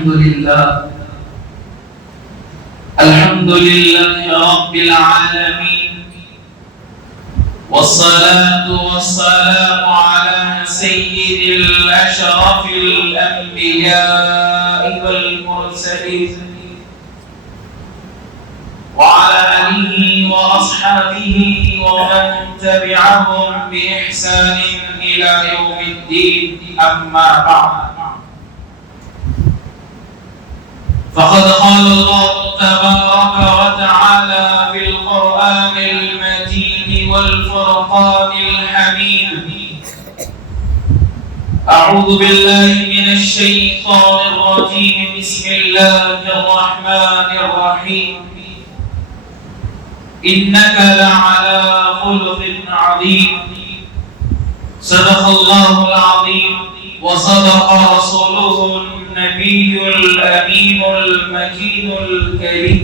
الحمد لله رب العالمين، والصلاة والسلام على سيد الأشرف الأنبياء والمرسلين، وعلى آله وأصحابه ومن تبعهم بإحسان إلى يوم الدين. أما بعد، فقد قال الله تبارك وتعالى في القرآن المجيد والفرقان الحميد: أعوذ بالله من الشيطان الرجيم، بسم الله الرحمن الرحيم، إنك لعلى خلق عظيم. صدق الله العظيم وصدق رسوله النبي الأمين المجيد الكريم،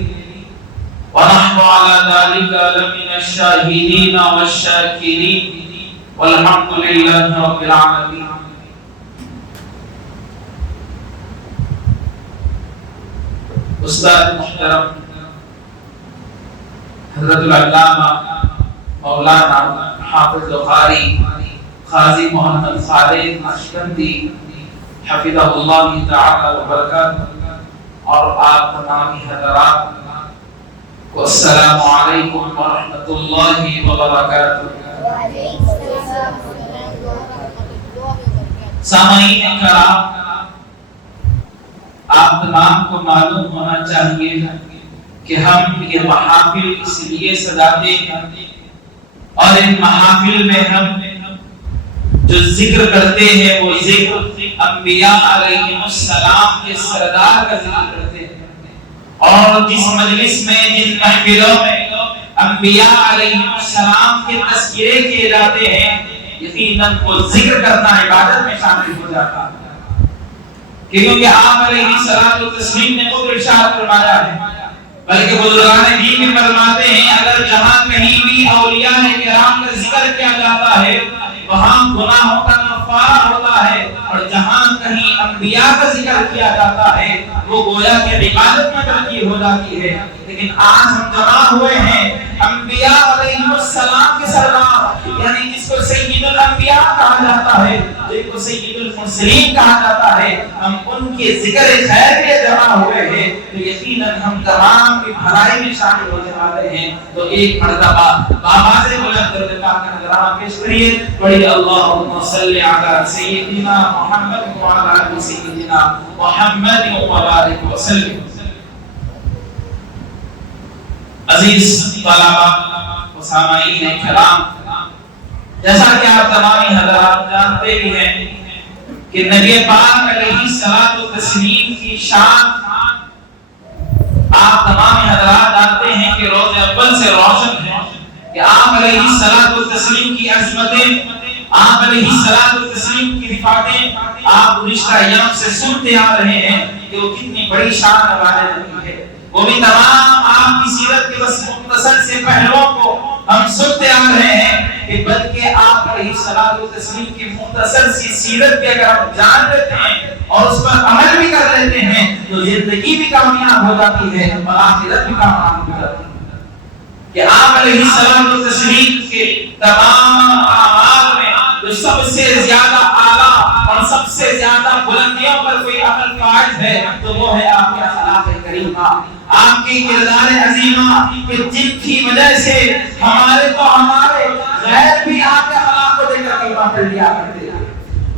ونحن على ذلك لمن الشاهدين والشاكرين، والحمد لله رب العالمين. استاد محترم حضرت العلامہ مولانا حافظ القاری قاضی محمد خالد نقشبندی حفظہ اللہ تعالی وبرکاتہ، اور آپ تمام حضرات کو السلام علیکم ورحمۃ اللہ وبرکاتہ. سامعین کرام، آپ تمام کو معلوم ہونا چاہیے کہ ہم یہ محافل اس لیے سجاتے ہیں، اور ان محافل میں ہم جو ذکر کرتے ہیں وہ ذکر انبیاء علیہم السلام کے سردار کا ذکر کرتے ہیں. اور جس مجلس میں، جن محفلوں میں انبیاء علیہم السلام کے تذکرے کیے جاتے ہیں، یقیناً وہ ذکر کرنا عبادت میں شامل ہو جاتا ہے، کیونکہ آپ علیہ الصلوۃ والتسلیم نے خود ارشاد فرمایا ہے، بلکہ بزرگان دین بھی فرماتے ہیں، اگر جہاں کہیں بھی اولیاء کرام کا ذکر کیا جاتا ہے وہاں گناہوں کا کفارہ ہوتا ہے، اور جہاں کہیں انبیاء کا ذکر کیا جاتا ہے وہ گویا کہ عبادت میں تبدیل ہو جاتی ہے. لیکن آج ہم جمع ہوئے ہیں انبیاء علیہم السلام کے سردار، یعنی جس کو سید الانبیاء کہا جاتا ہے، جس کو سید المرسلین کہا جاتا ہے، ہم ان کے ذکر خیر کے جمع ہوئے ہیں، تو یقیناً ہم تمام کی بھلائی میں شامل ہونے والے ہیں. تو ایک مرتبہ آواز بلند کر کے پاک کا نذرانہ پیش کریے، پڑھیے اللہم صلی علی سیدنا محمد وعلی آل سیدنا محمد وبارک وسلم. عزیز طلباء و سامعین کرام، جیسا کہ آپ تمام حضرات جانتے بھی ہیں کہ نبی پاک علیہ الصلوۃ والتسلیم کی شان آپ تمام حضرات جانتے ہیں کہ روز اول سے روشن ہے، کہ آپ علیہ الصلوۃ والتسلیم کی عظمتیں، آپ علیہ الصلوۃ والتسلیم کی رفعتیں آپ گزشتہ ایام سے سنتے آ رہے ہیں کہ وہ کتنی بڑی شان والے نبی ہے. وہ بھی تمام آپ کی سیرت کے بس مختصر سے پہلوؤں کو ہم سنتے آ رہے ہیں، کہ بلکہ آپ علیہ الصلوۃ والتسلیم کی مختصر سی سیرت کے اگر ہم جان لیتے ہیں اور اس پر عمل بھی کر لیتے ہیں تو زندگی بھی کامیاب ہو جاتی ہے اور آخرت بھی کامیاب ہو جاتی ہے. کہ آپ علیہ الصلوۃ والتسلیم کے تمام اعمال میں جو سب سے زیادہ اعلیٰ اور سب سے زیادہ بلندیوں پر کوئی عمل فائز ہے تو وہ ہے آپ کے اخلاق کریمہ، آپ کی کردار عظیمہ، کہ جن کی وجہ سے ہمارے غیر بھی آپ کے اخلاق کو دیکھ کر ایمان پر لیا کرتے ہیں.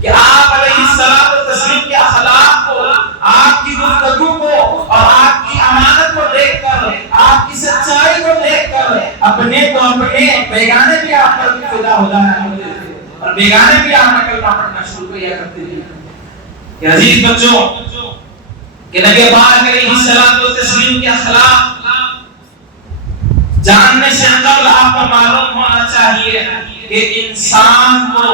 کہ آپ علیہ الصلوۃ والتسلیم کے اخلاق کو، آپ کی گفتگو کو اور آپ کی امانت کو دیکھ کر، آپ کی سچائی کو دیکھ کر اپنے کو اپنے بیگانے بھی آپ پر فدا ہو جانا کرتے تھے، اور بیگانے بھی آپ نے کلمہ پڑھنا شروع کیا کرتے تھے. کہ عزیز بچوں، کہ نبی پاک علیہ الصلوۃ والتسلیم کے اخلاق جاننے سے قبل آپ کو معلوم ہونا چاہیے کہ انسان کو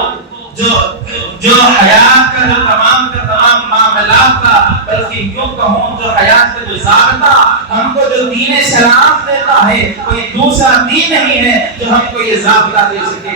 جو حیات کا جو تمام معاملات کا، بلکہ یوں کہوں جو حیات کا جو ضابطہ ہم کو جو دین اسلام دیتا ہے، کوئی دوسرا دین نہیں ہے جو ہم کو یہ ضابطہ دے سکے.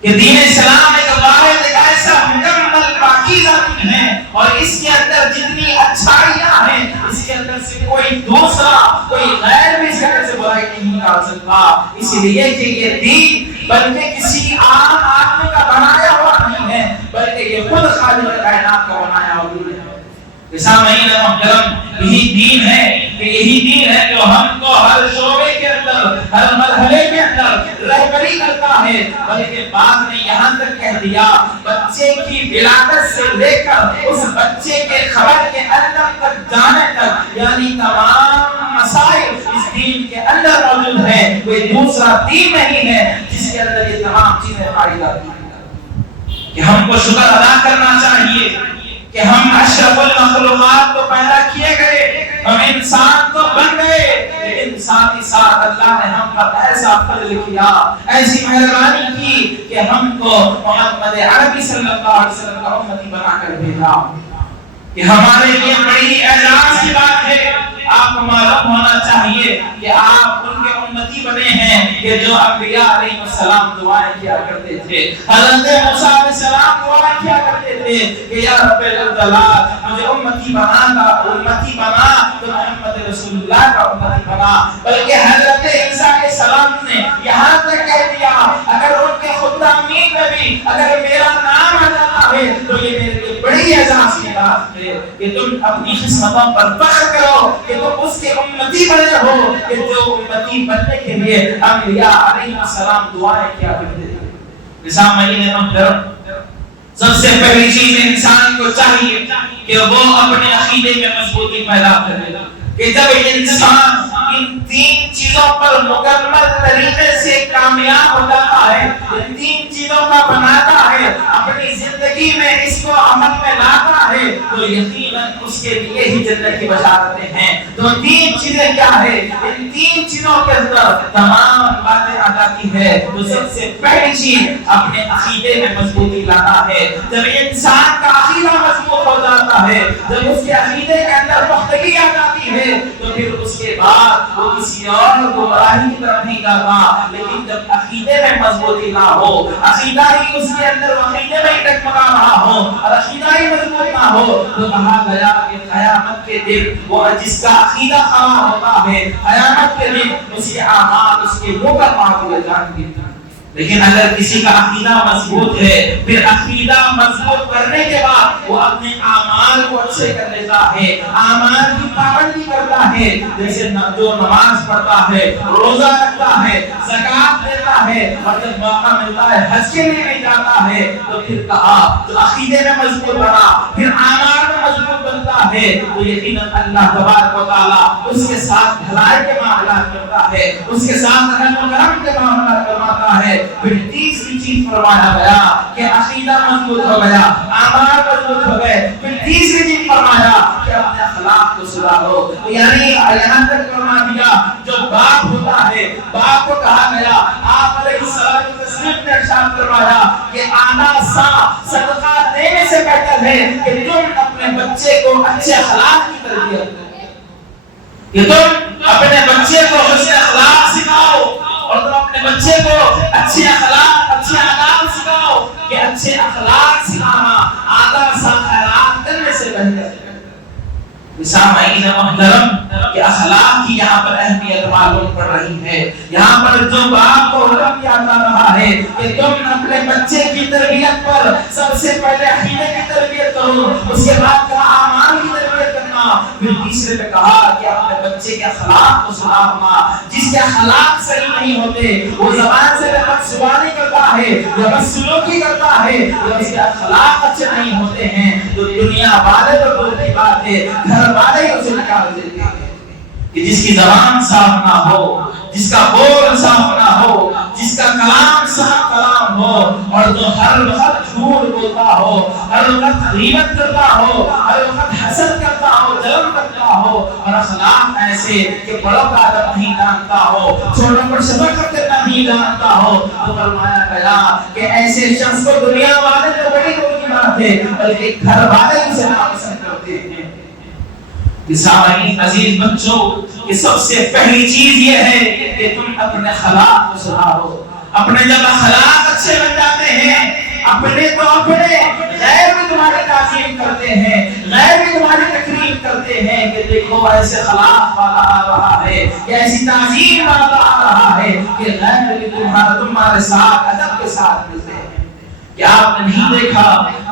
کہ کہ دین اسلام ایک واحد ایک ایسا مکمل پاکیزہ دین ہے، اور اس کے اندر جتنی اچھائیاں ہیں اس کے اندر سے کوئی دوسرا کوئی غیر بھی اس کے اندر سے برائی نہیں نکال سکتا، اس لیے کہ یہ دین بلکہ کسی عام آدمی کا بنایا ہوا نہیں ہے، بلکہ یہ خود خالق کائنات کا بنایا ہوا دین ہے۔ سامعین محترم، یہی دین ہے کہ یہی دین ہے جو ہم کو ہر شعبے کے اندر، ہر مرحلے کے اندر رہبری کرتا ہے، بلکہ بعد نے یہاں تک کہہ دیا بچے کی ولادت سے لے کر اس بچے کے خبر کے اندر تک جانے تک، یعنی تمام مسائل اس دین کے اندر موجود ہیں، کوئی دوسرا دین نہیں ہے جس کے اندر یہ تمام چیزیں پائی جاتی ہیں۔ کہ ہم کو شکر ادا کرنا چاہیے کہ ہم اشرف المخلوقات تو پیدا کیے گئے، ہم انسان تو بن گئے، لیکن ساتھ ہی ساتھ اللہ نے ہم پر ایسا فضل کیا، ایسی مہربانی کی کہ ہم کو محمد عربی صلی اللہ علیہ وسلم کا امتی بنا کر بھیجا۔ کہ ہمارے لیے بڑی اعزاز کی بات ہے، آپ کو معلوم ہونا چاہیے کہ آپ ان کے امتی بنے ہیں کہ جو انبیاء علیہ السلام دعائیں کیا کرتے تھے۔ حضرت موسیٰ علیہ السلام دعائیں کیا کرتے تھے کہ یا رب الجلال مجھے امتی بنا تو محمد رسول اللہ کا امتی بنا۔ بلکہ حضرت عیسیٰ علیہ السلام نے یہاں تک کہہ دیا اگر ان کے خدامین میں بھی اگر میرا نام آ جاتا ہے تو یہ میرے لیے بڑی اعزاز کی بات ہے کہ تم اپنی قسمتوں پر فخر کرو کہ تم اس کے امتی بنے ہو، کہ جو امتی بننے کے لیے انبیاء علیہ السلام دعائیں کیا کرتے تھے۔ سامعین محترم، سب سے پہلی چیز انسان کو چاہیے کہ وہ اپنے عقیدے میں مضبوطی پیدا کرے، کہ جب انسان ان تین چیزوں پر مکمل طریقے سے کامیاب ہو جاتا ہے، ان تین چیزوں کا بناتا ہے، اپنی زندگی میں اس کو عمل میں لاتا ہے، تو یقیناً اس کے لیے ہی جنت کی بشارتیں ہیں۔ تو تین چیزیں کیا ہے؟ ان تین چیزوں کے اندر تمام باتیں آ جاتی ہے۔ تو سب سے پہلی چیز اپنے عقیدے میں مضبوطی لانا ہے۔ جب انسان کا عقیدہ مضبوط ہو جاتا ہے، جب اس کے عقیدے کے اندر پختگی آ جاتی ہے، تو پھر اس کے بعد وہ کسی اور گمراہی کی طرف نہیں جاتا۔ لیکن جب عقیدے میں مضبوطی نہ ہو، عقیدہ ہی اس کے اندر عقیدے میں ٹکمکا رہا ہو اور عقیدہ ہی مضبوط نہ ہو، تو کہا گیا کہ قیامت کے دن وہ جس کا عقیدہ خراب ہوتا ہے، قیامت کے دن اس کے اعمال اس کے منہ پر مار دیے جائیں گے۔ لیکن اگر کسی کا عقیدہ مضبوط ہے، پھر عقیدہ مضبوط کرنے کے بعد وہ اپنے اعمال کو اچھے کر لیتا ہے، اعمال کی پابندی کرتا ہے، جیسے جو نماز پڑھتا ہے، روزہ رکھتا ہے، زکوٰۃ دیتا ہے، اور جب موقع ملتا ہے حج کے لیے بھی جاتا ہے، تو پھر کہا تو عقیدے میں مضبوط بنا، پھر اعمال میں مضبوط بنتا ہے، تو یقیناً اللہ تبارک و تعالیٰ اس کے ساتھ بھلائی کے معاملات کرتا ہے، اس کے ساتھ رحم و کرم کے معاملات کرواتا ہے۔ پھر تیسری چیز فرمایا گیا کہ عقیدہ مضبوط ہو گیا، اعمال مضبوط ہو گئے، پھر تیسری چیز فرمایا کہ اپنے اخلاق کو سدھارو۔ یعنی یہاں تک فرما دیا جو باپ ہوتا ہے، باپ کو کہا گیا، آپ علیہ السلام نے ارشاد فرمایا کہ آنا سا صدقہ دینے سے بہتر ہے کہ تم اپنے بچے کو اچھے اخلاق کی تربیت کرو، کہ تم اپنے بچے کو حسن اخلاق سکھاؤ، اور تم اپنے بچے کو اچھے اخلاق اچھے آداب سکھاؤ، کہ اچھے اخلاق سکھانا آداب سا خیرات کرنے سے بہتر ہے۔ سامعین محترم، کہ اخلاق کی یہاں پر اہمیت معلوم پڑ رہی ہے۔ یہاں پر جو باپ کو حکم کیا جا رہا ہے کہ تم اپنے بچے کی تربیت پر سب سے پہلے عقیدے کی تربیت کرو، اس کے بعد کہا اعمال کی تربیت کرنا، پھر تیسرے میں کہا کہ اپنے بچے کے اخلاق کو سدھارنا۔ جس کے اخلاق صحیح نہیں ہوتے، وہ زبان سے بدزبانی کرتا ہے، بدسلوکی کرتا ہے، اس کے اخلاق اچھے نہیں ہوتے ہیں، تو دنیا والے تو دور کی بات ہے، گھر والے اسے نکال دیتے ہیں۔ کہ جس کی زبان صاف نہ ہو، جس کا بول صاف نہ ہو، جس کا کلام صاف کلام ہو، اور جو ہر وقت جھوٹ بولتا ہو، ہر وقت غیبت کرتا ہو، ہر وقت حسد کرتا ہو، جلن کرتا ہو، اور اخلاق ایسے کہ بڑوں کا ادب نہیں جانتا ہو، چھوٹوں پر شفقت کرنا نہیں جانتا ہو، تو فرمایا گیا کہ ایسے شخص کو دنیا والے تو بڑی دور کی بات ہے، بلکہ گھر والے اسے ناپسند کرتے ہیں۔ سامعین عزیز بچوں، کہ سب سے پہلی چیز یہ ہے کہ تم اپنے اخلاق کو سدھارو۔ اپنے جب اخلاق اچھے بن جاتے ہیں اپنے تو اپنے غیر بھی تمہاری تعظیم کرتے ہیں، غیر بھی تمہاری تکریم کرتے ہیں کہ دیکھو ایسے خلاف والا آ رہا ہے، ایسی تعظیم والا آ رہا ہے کہ غیر بھی تمہارے ساتھ ادب کے ساتھ ملتے ہیں۔ کیا آپ نے نہیں دیکھا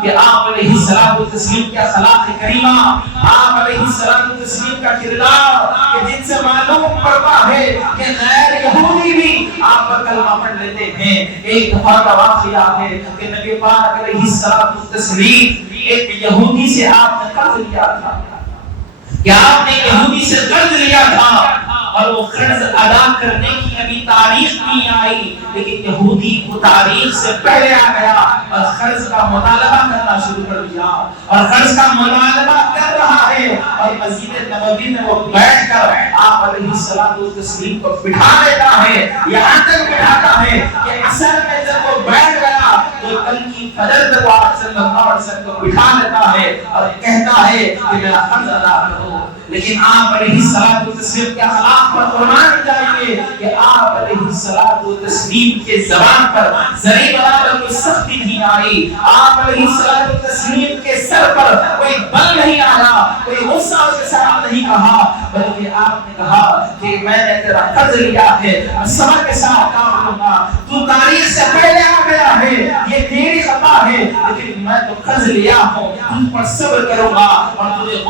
کہ آپ علیہ الصلوۃ والتسلیم کے اخلاق کریمہ، آپ علیہ الصلوۃ والتسلیم کا کردار کہ جن سے معلوم پڑتا ہے کہ غیر یہودی بھی آپ پر کلمہ پڑھ لیتے ہیں۔ ایک دفعہ کا واقعہ ہے کہ نبی پاک علیہ الصلوۃ والتسلیم ایک یہودی سے آپ نے قرض لیا تھا، کہ آپ نے یہودی سے قرض لیا تھا اور وہ قرض ادا کرنے کی ابھی تاریخ نہیں آئی، لیکن یہودی وہ تاریخ سے پہلے آ گیا اور قرض کا مطالبہ کرنا شروع کر دیا، اور قرض کا مطالبہ کر رہا ہے، اور مسجد نبوی میں وہ بیٹھ کر آپ علیہ الصلوۃ والتسلیم کو بٹھا لیتا ہے، یہاں تک بٹھاتا ہے کہ اصل میں جب وہ بیٹھ گیا تو کل کی فجر تک وہ آپ صلی اللہ علیہ وسلم کو بٹھا لیتا ہے اور کہتا ہے کہ میرا قرض ادا کرو۔ لیکن آپ علیہ الصلوۃ والتسلیم کے اخلاق پر قربان جائیے کہ آپ علیہ الصلوۃ والتسلیم کے زبان پر ذرے برابر کوئی سختی نہیں آئی، آپ علیہ الصلوۃ والتسلیم کے سر پر کوئی بل نہیں آیا، کوئی غصہ اس کے ساتھ نہیں کہا، بلکہ آپ نے کہا کہ میں نے تیرا قرض لیا ہے، میں صبر کے ساتھ کام لوں گا، تو تاریخ سے پہلے آ گیا ہے، یہ تیری خطا ہے، لیکن میں تو قرض لیا ہوں، تجھ پر صبر کروں گا اور تجھے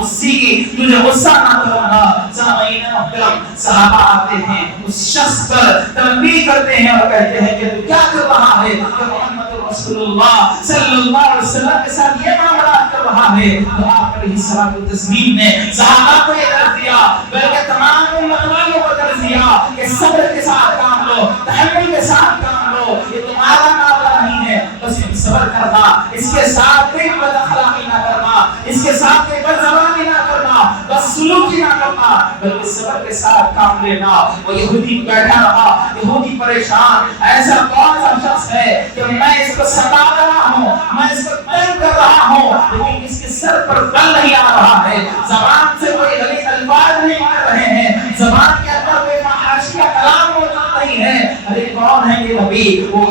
غصہ نہ کروں گا۔ سامعین محترم، صحابہ آتے ہیں اس شخص پر تنبیہ کرتے ہیں اور کہتے ہیں کہ تو کیا کر رہا ہے، کہ محمد رسول اللہ صلی اللہ علیہ وسلم کے ساتھ یہ معاملات کر رہا ہے۔ تو آپ علیہ الصلوۃ والتسلیم نے صحابہ کو یہ درس دیا، بلکہ تمام امت والوں کو درس دیا کہ صبر کے ساتھ کام لو، تحمل کے ساتھ کام لو، یہ تمہارا معاملہ نہیں ہے، بس صبر کرنا، اس کے ساتھ کوئی بد اخلاقی نہ کرنا، اس کے ساتھ کوئی بد زبانی نہ کرنا، بس سلوکی نہ کرنا، بلکہ صبر کے ساتھ کام لینا۔ وہ یہودی بیٹھا رہا، یہودی پریشان، ایسا کون سا شخص ہے کہ میں اس کو ستا رہا ہوں، میں اس کو تنگ کر رہا ہوں، لیکن اس کے سر پر بل نہیں آ رہا ہے، زبان سے کوئی غلط الفاظ نہیں آ رہے ہیں، زبان کے اندر کوئی فحاشی کا کلام موجود نہیں ہے۔ ارے کون ہے یہ نبی؟ وہ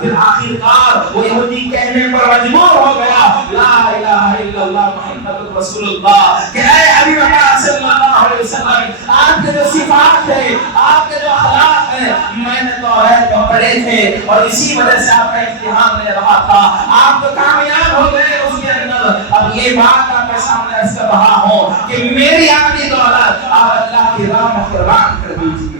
پھر آخر کار وہ یہودی کہنے پر مجبور ہو گیا، لا الہ الا اللہ محمد رسول اللہ، کہ اے حبیب اللہ صلی اللہ علیہ وسلم، آپ کے جو صفات ہے، آپ کے جو اخلاق ہے، میں نے توریت میں پڑھے تھے اور اسی وجہ سے آپ کا امتحان لے رہا تھا، آپ تو کامیاب ہو گئے اس کے اندر۔ اب یہ بات آپ کے سامنے عرض کر رہا ہوں کہ میری آخری دولت آپ اللہ کی راہ میں قربان کر دیجیے،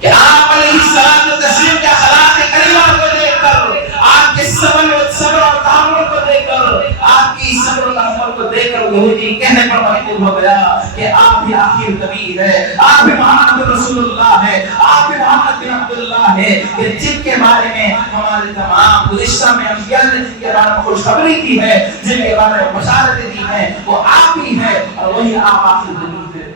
کہ آپ علیہ الصلوۃ والتسلیم کے اخلاق کریمہ کو دیکھ کر، آپ کے صبر اور تحمل کو دیکھ کر، آپ کی صبر و تحمل کو دیکھ کر یہودی کہنے پر مجبور ہو گیا کہ آپ بھی آخر نبی ہے، آپ بھی محمد رسول اللہ ہے، آپ بھی محمد بن عبداللہ ہے، کہ جن کے بارے میں ہمارے تمام گزشتہ میں انبیاء نے جن کے بارے میں خوشخبری کی ہے، جن کے بارے میں بشارتیں دی ہیں، وہ آپ ہی ہے اور وہی آپ آخر نبی ہے۔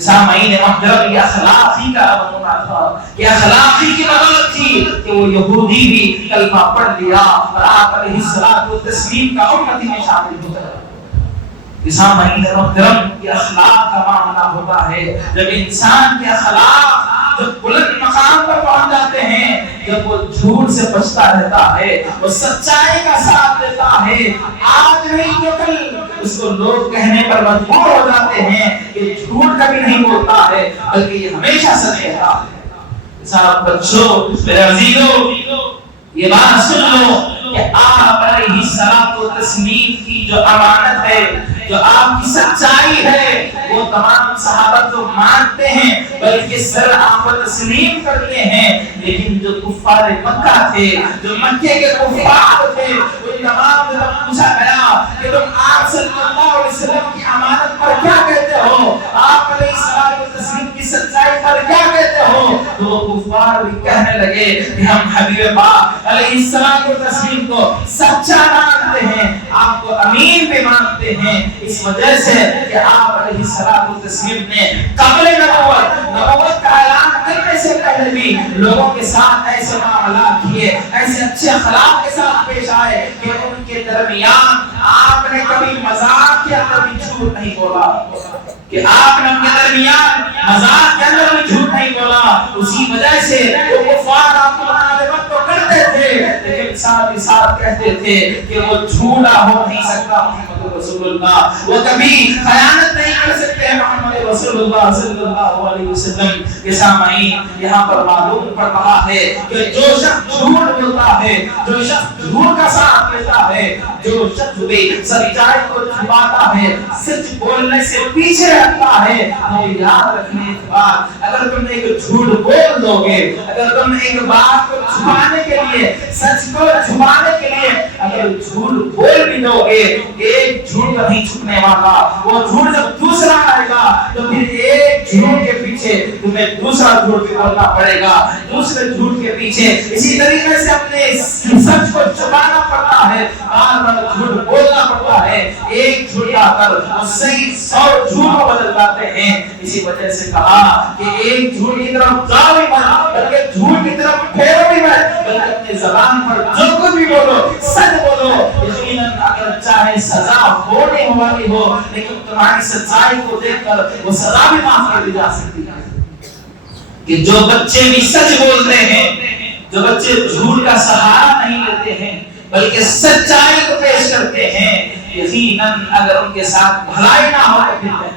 سامعین محترم، یہ اخلاق ہی کا نمونہ تھا، یہ اخلاق ہی کی بدولت تھی کہ وہ یہودی بھی کلمہ پڑھ لیا اور آپ علیہ الصلوۃ والتسلیم کا امتی میں شامل ہو گیا۔ سامعین محترم، یہ اخلاق کا معاملہ ہوتا ہے جب انسان کے اخلاق جب بلند مقام پر پہنچ جاتے ہیں، جب وہ جھوٹ سے بچتا رہتا ہے، وہ سچائی کا ساتھ دیتا ہے، آج نہیں تو کل اس کو لوگ کہنے پر مجبور ہو جاتے ہیں کہ جھوٹ کبھی نہیں بولتا ہے بلکہ یہ ہمیشہ سچ کہتا ہے۔ صاحب بچوں، میرے عزیزوں، یہ بات سن لو کہ آپ علیہ الصلوۃ والتسلیم کی جو امانت ہے، جو آپ کی سچائی ہے، وہ تمام صحابہ تو مانتے ہیں بلکہ سر آپ تسلیم کرتے ہیں، لیکن جو کفار مکہ تھے، جو مکے کے کفار تھے، وہ تمام جب پوچھا گیا کہ تم آپ صلی اللہ علیہ وسلم کی امانت پر کیا کہتے ہو، آپ علیہ الصلوۃ والتسلیم کی سچائی پر کیا کہتے ہو، تو وہ کفار بھی کہنے لگے کہ ہم حبیب پاک علیہ الصلوۃ والتسلیم کو سچا مانتے ہیں، آپ کو امین بھی مانتے ہیں، اس وجہ سے کہ آپ علیہ الصلوۃ والتسلیم نے قبل نبوت کا اعلان کرنے سے پہلے بھی لوگوں کے ساتھ ایسے معاملات کیے، ایسے اچھے اخلاق کے ساتھ پیش آئے کہ ان کے درمیان آپ نے کبھی مذاق کے اندر بھی جھوٹ نہیں بولا، کہ آپ نے ان کے درمیان مذاق کے اندر بھی جھوٹ نہیں بولا۔ اسی وجہ سے وہ کفار آپ کو مخالفت تو کرتے تھے لیکن ساتھ ساتھ کہتے تھے کہ وہ جھوٹا ہو نہیں سکتا محمد رسول اللہ، وہ کبھی خیانت نہیں کر سکتے محمد رسول اللہ صلی اللہ علیہ وسلم کے سامعین۔ یہاں پر معلوم پڑ رہا ہے کہ جو شخص جھوٹ بولتا ہے، جو شخص جھوٹ کا ساتھ لیتا ہے، جو شخص بھی سچائی کو چھپاتا ہے، سچ بولنے سے پیچھے رہتا ہے، تو یاد رکھنے کی بات، اگر تم ایک جھوٹ بول دو گے، اگر تم ایک بات کو چھپانے کے لیے، سچ کو چھپانے کے لیے اگر جھوٹ بول بھی دو گے، ایک جھوٹ نہیں چھپنے والا، وہ جھوٹ جب دوسرا آئے گا تو پھر ایک جھوٹ کے پیچھے تمہیں دوسرا جھوٹ بھی بولنا پڑے گا، دوسرے جھوٹ کے پیچھے۔ اسی طریقے سے اپنے سچ کو چھپانا پڑتا ہے، بار بار جھوٹ بولنا پڑتا ہے، ایک جھوٹ آ کر وہ صحیح 100 جھوٹ کو بدل جاتے ہیں۔ اسی وجہ سے کہا کہ ایک جھوٹ کی طرف جاؤ بھی مت، بلکہ جھوٹ کی طرف پھیرو بھی مت، بلکہ اپنی زبان پر جو کچھ بھی بولو سچ بولو۔ یقیناً اگر چاہے سزا ہونے والی ہو، لیکن تمہاری سچائی کو دیکھ کر وہ سزا بھی معاف کر دی جا سکتی ہے۔ کہ جو بچے بھی سچ بولتے ہیں، جو بچے جھوٹ کا سہارا نہیں لیتے ہیں بلکہ سچائی کو پیش کرتے ہیں، یقیناً اگر ان کے ساتھ بھلائی نہ ہو تو پھر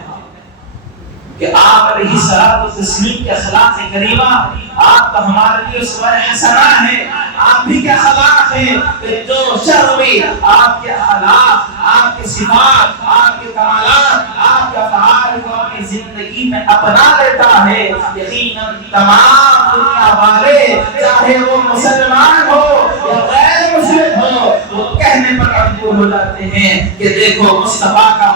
کہ آپ علیہ الصلوۃ والتسلیم کے اخلاق کریمہ، آپ کا ہمارے لیے اسوہ حسنہ ہے۔ آپ بھی کے اخلاق ہیں کہ جو شخص بھی آپ کے اخلاق، آپ کے صفات، آپ کے کمالات، آپ کے افعال کو اپنی زندگی میں اپنا لیتا ہے، یقیناً تمام دنیا والے چاہے وہ مسلمان ہو یا غیر مسلم ہو، وہ کہنے پر مجبور ہو جاتے ہیں کہ دیکھو مصطفیٰ کا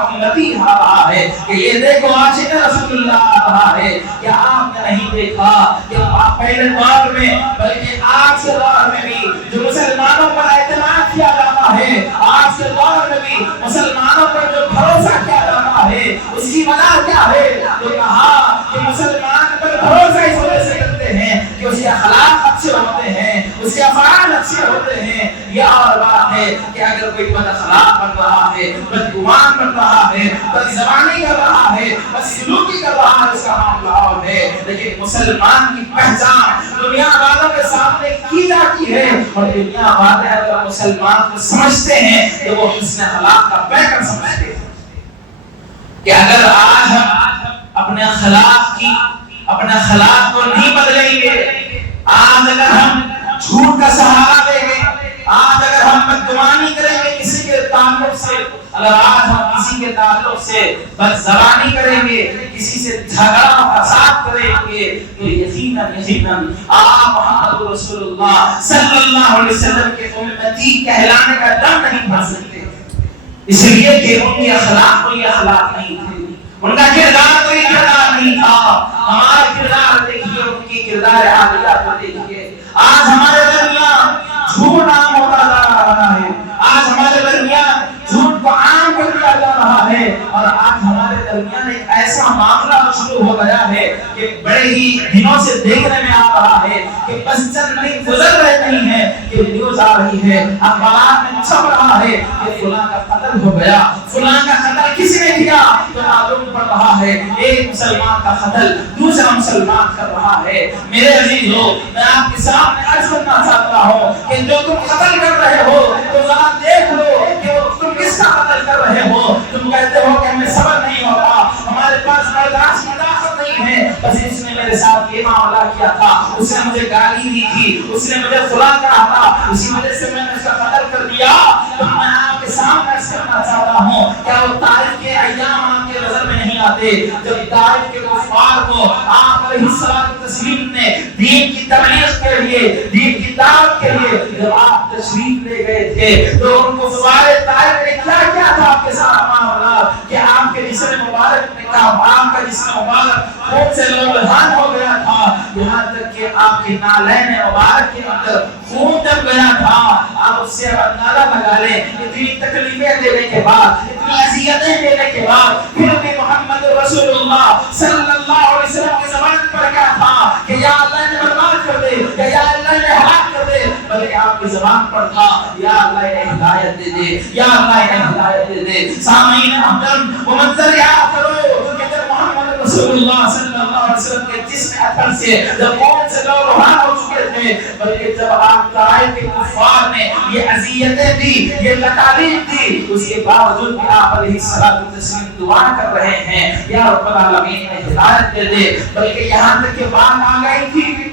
امتی آ رہا ہے، کہ یہ دیکھو عاشق رسول اللہ آ رہا ہے۔ کیا آپ نے نہیں دیکھا کہ پہلے دور میں بلکہ آج کے دور میں بھی جو مسلمانوں پر اعتماد کیا جاتا ہے، آج کے دور میں بھی مسلمانوں پر جو بھروسہ کیا جاتا ہے، اس کی وجہ کیا ہے؟ تو کہا کہ مسلمان پر بھروسہ اس وجہ سے کرتے ہیں کہ اس کے اخلاق اچھے ہوتے ہیں، اس کے افعال اچھے ہوتے ہیں۔ یہ اور بات ہے کہ اگر کوئی بد اخلاق بن رہا ہے، بدگمان بن رہا ہے، بد زبانی کر رہا ہے، بد سلوکی کر رہا ہے، اس کا معاملہ اور ہے۔ لیکن مسلمان کی پہچان دنیا والوں کے سامنے کی جاتی ہے، اور دنیا والے اگر مسلمان کو سمجھتے ہیں تو وہ حسن اخلاق کا پیکر سمجھتے ہیں۔ کہ اگر آج ہم اپنے اخلاق کو نہیں بدلیں گے، آج اگر ہم جھوٹ کا سہارا دیں گے، آج اگر ہم بدگمانی کریں گے کسی کے تعلق سے، اگر آج ہم کسی کے تعلق سے بدزبانی کریں گے، کسی سے جھگڑا فساد کریں گے، تو یقیناً آپ محمد رسول اللہ صلی اللہ علیہ وسلم کے امتی کہلانے کا دم نہیں بھر سکتے، اس لیے کہ ان کی اخلاق کوئی اخلاق نہیں تھی، ان کا کردار کوئی کردار نہیں تھا۔ ہمارا کردار دیکھیے، ان کی کردار عالیہ کو دیکھیے۔ آج ہمارے درمیان جھوٹ عام ہوتا جا رہا ہے، آج ہمارے درمیان جھوٹ کو عام کر دیا جا رہا ہے، اور آج ہمارے درمیان ایک ایسا معاملہ شروع ہو گیا ہے کہ بڑے ہی دنوں سے دیکھنے میں آ رہا ہے کہ بس چند دن گزر رہے نہیں ہیں کہ نیوز آ رہی ہے، اخبار میں چھپ رہا ہے کہ فلاں کا قتل ہو گیا، فلاں کا قتل کس نے کیا، تو معلوم پڑ رہا ہے ایک مسلمان کا قتل دوسرا مسلمان کر رہا ہے۔ میرے عزیزو، میں آپ کے سامنے عرض کرنا چاہتا ہوں کہ جو تم قتل کر رہے ہو تو ذرا دیکھ لو کہ تم کس کا قتل کر رہے ہو۔ تم کہتے ہو کہ ہمیں صبر نہیں ہوتا، ہمارے پاس برداشت کی طاقت نہیں ہے، بس اس نے میرے ساتھ یہ معاملہ کیا تھا، اس نے مجھے گالی دی تھی، اس نے مجھے فلاں کہا تھا، اسی وجہ سے میں نے اس کا قتل کر دیا۔ تو میں آپ کے سامنے عرض کرنا چاہتا ہوں، کیا وہ طائف کے ایام آپ کے نظر میں نہیں آتے جب طائف کے کفار کو آپ علیہ السلام نے دین کی تبلیغ کے لیے، دین کی دعوت کے لیے جب آپ تشریف لے گئے تھے تو ان کو سوائے طائف نے کیا کیا تھا آپ کے ساتھ معاملہ کہ آپ کے جسم مبارک نے کہا، آپ کا جسم مبارک خون سے لہلہان ہو گیا تھا، یہاں تک کہ آپ کی نالین مبارک کے اندر خون جم گیا تھا۔ آپ اس سے اندازہ لگا لیں، اتنی تکلیفیں دینے کے بعد، اتنی اذیتیں دینے کے بعد پھر بھی محمد رسول اللہ صلی اللہ علیہ وسلم کی زبان پر کیا تھا کہ یا اللہ نے برباد کر دے، یا اللہ نے ہلاک کر دے، بلکہ آپ کی زبان پر تھا یا اللہ نے ہدایت دے دے، یا اللہ نے ہدایت دے دے۔ سامعین محترم، وہ منظر یاد کرو کہ جب محمد رسول اللہ صلی اللہ علیہ وسلم کے جسم اثر سے جب خون سے لہلہان ہو چکے تھے، بلکہ جب آپ طائف کے کفار نے یہ اذیتیں دی، یہ تکالیف دی، اس کے باوجود بھی آپ علیہ الصلوۃ والتسلیم دعا کر رہے ہیں یا رب العالمین نے ہدایت دے دے، بلکہ یہاں تک کہ بات آ گئی تھی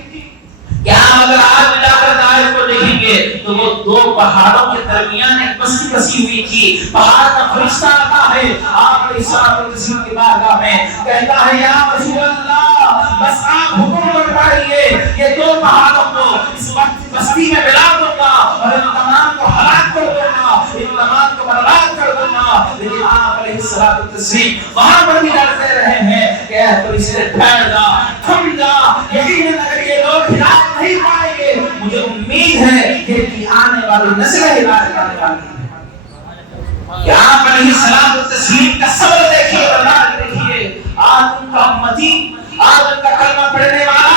کہ ہم اگر آج جا کر طائف کو دیکھیں گے تو وہ دو پہاڑوں کے درمیان ایک بستی بسی ہوئی تھی، پہاڑ کا فرشتہ آتا ہے آپ علیہ الصلوۃ والتسلیم کی بارگاہ میں، کہتا ہے یا رسول اللہ بس آپ حکم فرمائیے یہ دو پہاڑوں کو اس وقت بستی میں ملا دوں گا اور ان تمام کو ہلاک کر دوں گا، ان تمام کو برباد کر دوں گا، لیکن آپ علیہ الصلوۃ والتسلیم وہاں پر بھی ڈرتے رہے ہیں کہ اے فرشتے ٹھہر جا، تھم جا، یقیناً اگر یہ لوگ ہدایت نہیں پائیں گے مجھے امید ہے کہ آنے والی نسل ہدایت پانے والی ہے۔ کہ آپ علیہ الصلوۃ والتسلیم کا صبر دیکھیے، برداشت دیکھیے، آج ان کا امتی، آج ان کا کلمہ پڑھنے والا،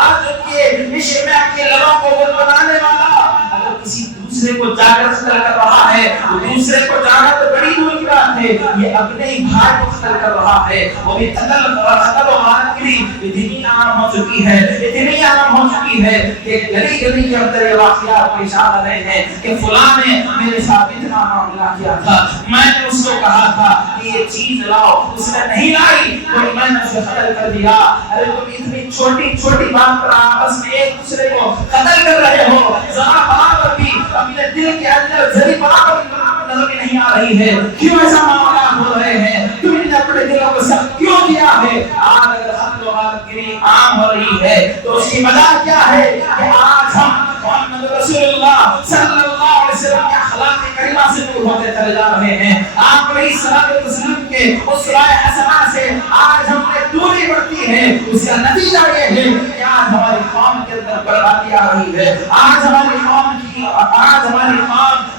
آج ان کے عشق میں اپنے لبوں کو بنانے والا اگر کسی دوسرے کو جا کر قتل کر رہا ہے، وہ دوسرے کو جانا تو بڑی دور کی بات ہے، یہ اپنے ہی بھائی کو قتل کر رہا ہے، وہ بھی قتل و غارت کی اتنی عام ہو چکی ہے، اتنی عام ہو چکی ہے کہ گلی گلی کے اندر یہ واقعات پیش آ رہے ہیں کہ فلاں نے میرے ساتھ اتنا معاملہ کیا تھا، میں نے اس کو کہا تھا کہ یہ چیز لاؤ، اس نے نہیں لائی تو میں نے اسے قتل کر دیا۔ ارے تم اتنی چھوٹی چھوٹی بات پر آپس میں ایک دوسرے کو قتل کر رہے ہو، ذرا برابر بھی اپنے دل کے اندر ذری برابر نظر نہیں آ رہی ہے، کیوں ایسا معاملات ہو رہے ہیں، تم نے اپنے دلوں کو سخت کیوں کیا ہے؟ آج اگر قتل و غارت گری عام ہو رہی ہے تو اس کی وجہ کیا ہے کہ آج ہم محمد رسول اللہ صلی اللہ علیہ وسلم کے اخلاق کریمہ سے دور ہوتے چلے جا رہے ہیں، آپ علیہ الصلوۃ والتسلیم کے اسوہ حسنہ سے آج ہم نے دوری بڑھتی ہے، اس کا نتیجہ یہ ہے کہ آج ہماری قوم کے اندر بربادی آ رہی ہے، آج ہماری قوم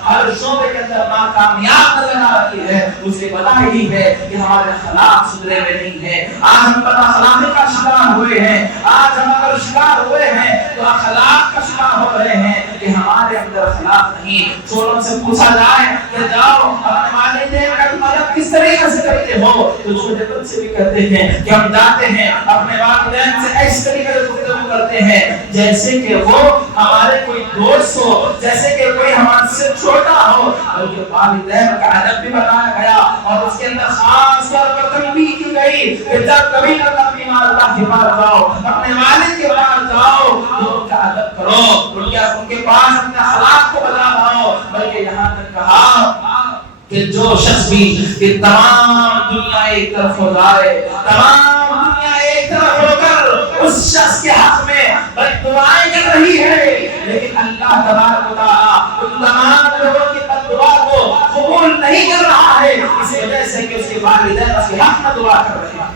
ہر شعبے کے اندر ناکامیاب نظر آ رہی ہے، اس کی وجہ یہی ہے کہ ہمارے اخلاق سدھرے ہوئے نہیں ہیں، آج ہم بد اخلاقی کا شکار ہوئے ہیں، آج ہم اگر شکار ہوئے ہیں تو اخلاق کا شکار ہو رہے ہیں کہ ہمارے اندر اخلاق نہیں۔ چھوٹوں سے پوچھا جائے کہ جاؤ اپنے والدین کا مدد کس طریقے سے کرتے ہو تو چھوٹے بچے بھی کہتے ہیں کہ ہم جاتے ہیں اپنے والدین سے اس طریقے سے گفتگو کرتے ہیں جیسے کہ وہ ہمارے کوئی دوست ہو، جیسے کہ کوئی ہمارے سے چھوٹا ہو، بلکہ والدین کا ادب بھی بتایا گیا اور اس کے اندر خاص طور پر تنبیہ کی گئی کہ جب کبھی اپنی اللہ کے پاس جاؤ، اپنے والد کے پاس جاؤ تو ان کا ادب کرو، ان کے پاس اپنے اخلاق کو بتا لاؤ، بلکہ یہاں تک کہا کہ جو شخص بھی کہ تمام دنیا ایک طرف ہو جائے، تمام دنیا ایک طرف ہو کر اس شخص کے حق میں بد دعائیں کر رہی ہے، لیکن اللہ تبارک و تعالی ان تمام لوگوں کی بد دعا کو قبول نہیں کر رہا ہے، اس وجہ سے کہ اس کے والدین اس کے حق میں دعا کر رہے ہیں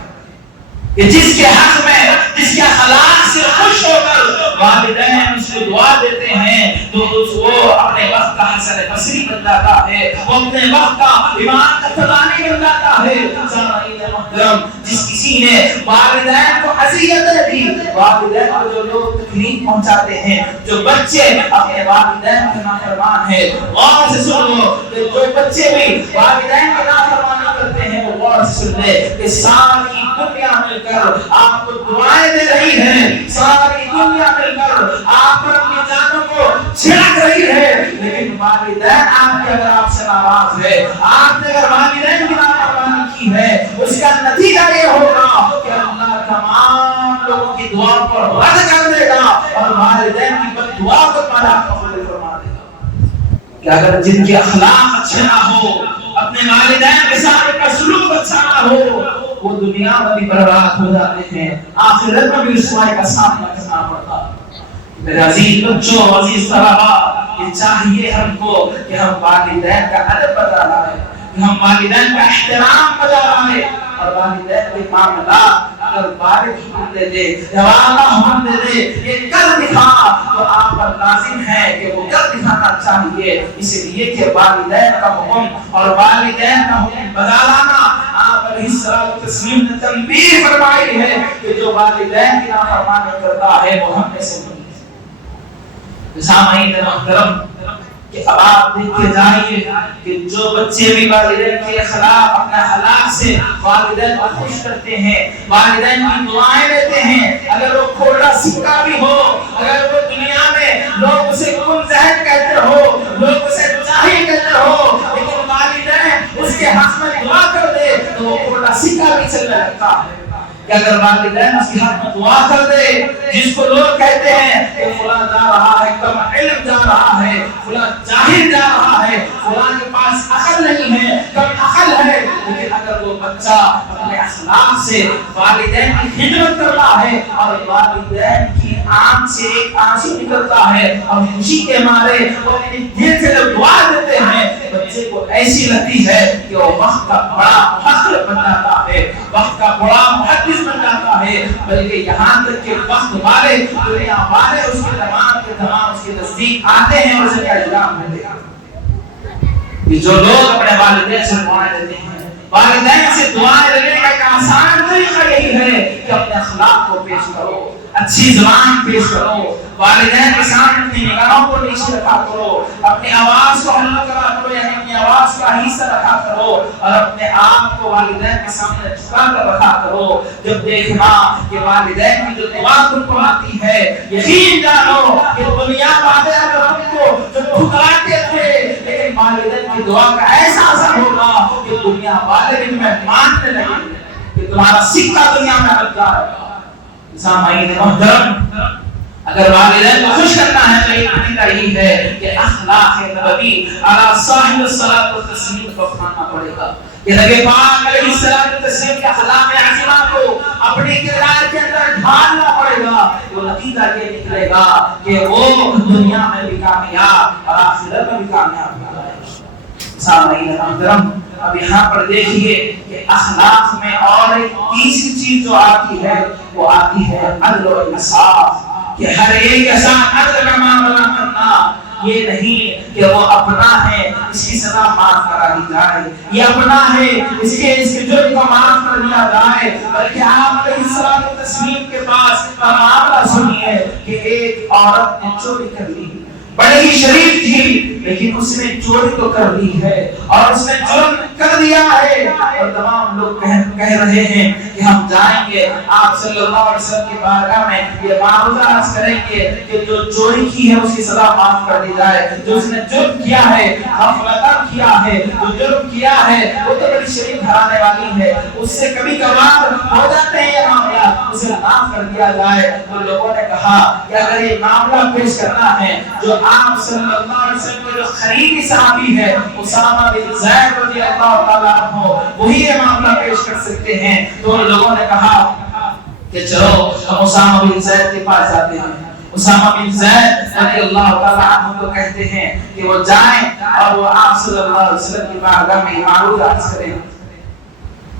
کہ جس کے حق میں، جس کے اخلاق سے خوش ہو کر والدین اس کو دعا دیتے ہیں تو وہ اپنے وقت کا حسن بصری بن جاتا ہے، وہ اپنے وقت کا امام کا فلانی بن جاتا ہے۔ سامعین محترم، جس کسی نے والدین کو اذیتیں دی، والدین کو جو لوگ تکلیف پہنچاتے ہیں، جو بچے اپنے والدین کے نافرمان ہیں، غور سے سن لو کہ جو بچے بھی والدین کے نافرمانی کرتے ہیں وہ غور سے سن لے کہ ساری دنیا مل کر آپ کو دعائیں دے رہی ہے، ساری دنیا مل کر آپ پر اپنی جانوں کو چھڑک رہی ہے، لیکن والدین آپ کے اگر آپ سے ناراض ہے، آپ نے اگر والدین کی نافرمانی کی ہے، اس کا نتیجہ یہ ہوگا کہ اللہ تمام لوگوں کی دعا کو رد کر دے گا اور والدین کی بد دعا کو قبول فرما دے گا۔ کہ اگر جن کے اخلاق اچھے نہ ہو، اپنے والدین کے ساتھ کا سلوک اچھا نہ ہو، وہ دنیا میں بھی برباد ہو جاتے ہیں، آخرت میں بھی رسوائی کا سامنا کرنا پڑتا ہے۔ میرے عزیز بچوں، عزیز طلباء، یہ چاہیے ہم کو کہ ہم والدین کا ادب بتا لائیں، کہ ہم والدین کا احترام بتا لائیں، اور والدین کے معاملات اگر والد حکم دے دے یا والدہ حکم دے دے یہ کر دکھا تو آپ پر لازم ہے کہ وہ کر دکھانا چاہیے، اس لیے کہ والدین کا حکم اور والدین کا حکم بتا لانا آپ علیہ الصلوۃ والتسلیم نے تنبیہ فرمائی ہے کہ جو والدین کی نافرمانی کرتا ہے وہ ہم میں سے نہیں ہے۔ سامعین محترم، کہ اب آپ دیکھتے جائیے کہ جو بچے بھی والدین کے خلاف اپنا اخلاق سے والدین کو خوش کرتے ہیں، والدین کی دعائیں لیتے ہیں، اگر وہ کھوڑا سکا بھی ہو، اگر وہ دنیا کہتا ہے کہ اگر والدین اس کے حق میں دعا کر دے، جس کو لوگ کہتے ہیں کہ فلاں جا رہا ہے کم علم، جا رہا ہے فلاں جاہل، جا رہا ہے فلاں کے پاس عقل نہیں ہے، کم عقل ہے، لیکن اگر وہ بچہ اپنے اخلاق سے والدین کی خدمت کرتا ہے اور والدین کی آنکھ سے ایک آنسو نکلتا ہے اور خوشی کے مارے وہ اپنے دل سے دعا دیتے ہیں، بچے کو ایسی لگتی ہے کہ وہ وقت کا بڑا فخر بن جاتا ہے، وقت کا بڑا محدث بن جاتا ہے، بلکہ یہاں تک کہ وقت والے دنیا والے اس کے تمام اس کے نزدیک آتے ہیں اور اسے احترام کرتے ہیں۔ جو لوگ اپنے والدین سے دعائیں لیتے ہیں، والدین سے دعائیں لینے کا ایک آسان طریقہ یہی ہے کہ اپنے اخلاق کو پیش کرو، اچھی زبان پیش کرو، والدین کے سامنے اپنی نگاہوں کو نیچے رکھا کرو، اپنی آواز کو ہلکا کرا کرو، یعنی اپنی آواز کا حصہ رکھا کرو اور اپنے آپ کو والدین کے سامنے جھکا کر رکھا کرو۔ جب دیکھنا کہ والدین کی جو دعا تم کو آتی ہے، یقین جانو کہ دنیا والے اگر ہم کو جو ٹھکراتے تھے، لیکن والدین کی دعا کا ایسا اثر ہوگا کہ دنیا والے بھی تمہیں ماننے لگیں گے کہ تمہارا سکہ دنیا میں لگ جائے گا۔ سامعین محترم، اگر والدین کو خوش کرنا ہے تو ایک طریقہ یہی ہے کہ اخلاق نبوی علی صاحب الصلاۃ والتسلیم کو اپنانا پڑے گا، کہ نبی پاک علیہ الصلاۃ والتسلیم کے اخلاق عظیمہ کو اپنے کردار کے اندر ڈھالنا پڑے گا۔ وہ نتیجہ یہ نکلے گا کہ وہ دنیا میں بھی کامیاب اور آخرت میں بھی کامیاب ہوگا۔ سامعین محترم، اب یہاں پر دیکھیے کہ اخلاق میں اور ایک تیسری چیز جو آتی ہے وہ آتی ہے عدل و انصاف، کہ ہر ایک کے ساتھ عدل کا معاملہ کرنا۔ یہ نہیں کہ وہ اپنا ہے اس کی سزا معاف کرا دی جائے، یہ اپنا ہے اس کے جرم کو معاف کر دیا جائے، بلکہ آپ علیہ الصلوۃ والتسلیم کے پاس معاملہ سنیے کہ ایک عورت نے چوری کر لی، بڑی ہی شریف تھی لیکن اس نے چوری تو کر لی ہے اور اس نے جرم کر دیا ہے، اور تمام لوگ کہہ رہے ہیں کہ ہم جائیں گے آپ صلی اللہ علیہ وسلم کی بارگاہ میں یہ معروضہ عرض کریں گے کہ جو چوری کی ہے اس کی سزا معاف کر دی جائے، جو اس نے جرم کیا ہے، غفلت کیا ہے، جو جرم کیا ہے وہ تو بڑی شریف گھرانے والی ہے، اس سے کبھی کبھار ہو جاتے ہیں یہ معاملہ، اسے معاف کر دیا جائے۔ تو لوگوں نے کہا کہ اگر یہ معاملہ پیش کرنا ہے جو آپ صلی اللہ علیہ وسلم کے جو قریبی صحابی ہے اسامہ بن زید رضی اللہ تعالیٰ عنہ وہی یہ معاملہ پیش کر سکتے ہیں، تو لوگوں نے کہا کہ چلو ہم اسامہ بن زید کے پاس جاتے ہیں۔ اسامہ بن زید رضی اللہ تعالیٰ عنہ کو کہتے ہیں کہ وہ جائیں اور وہ آپ صلی اللہ علیہ وسلم کی بارگاہ میں معروض عرض کریں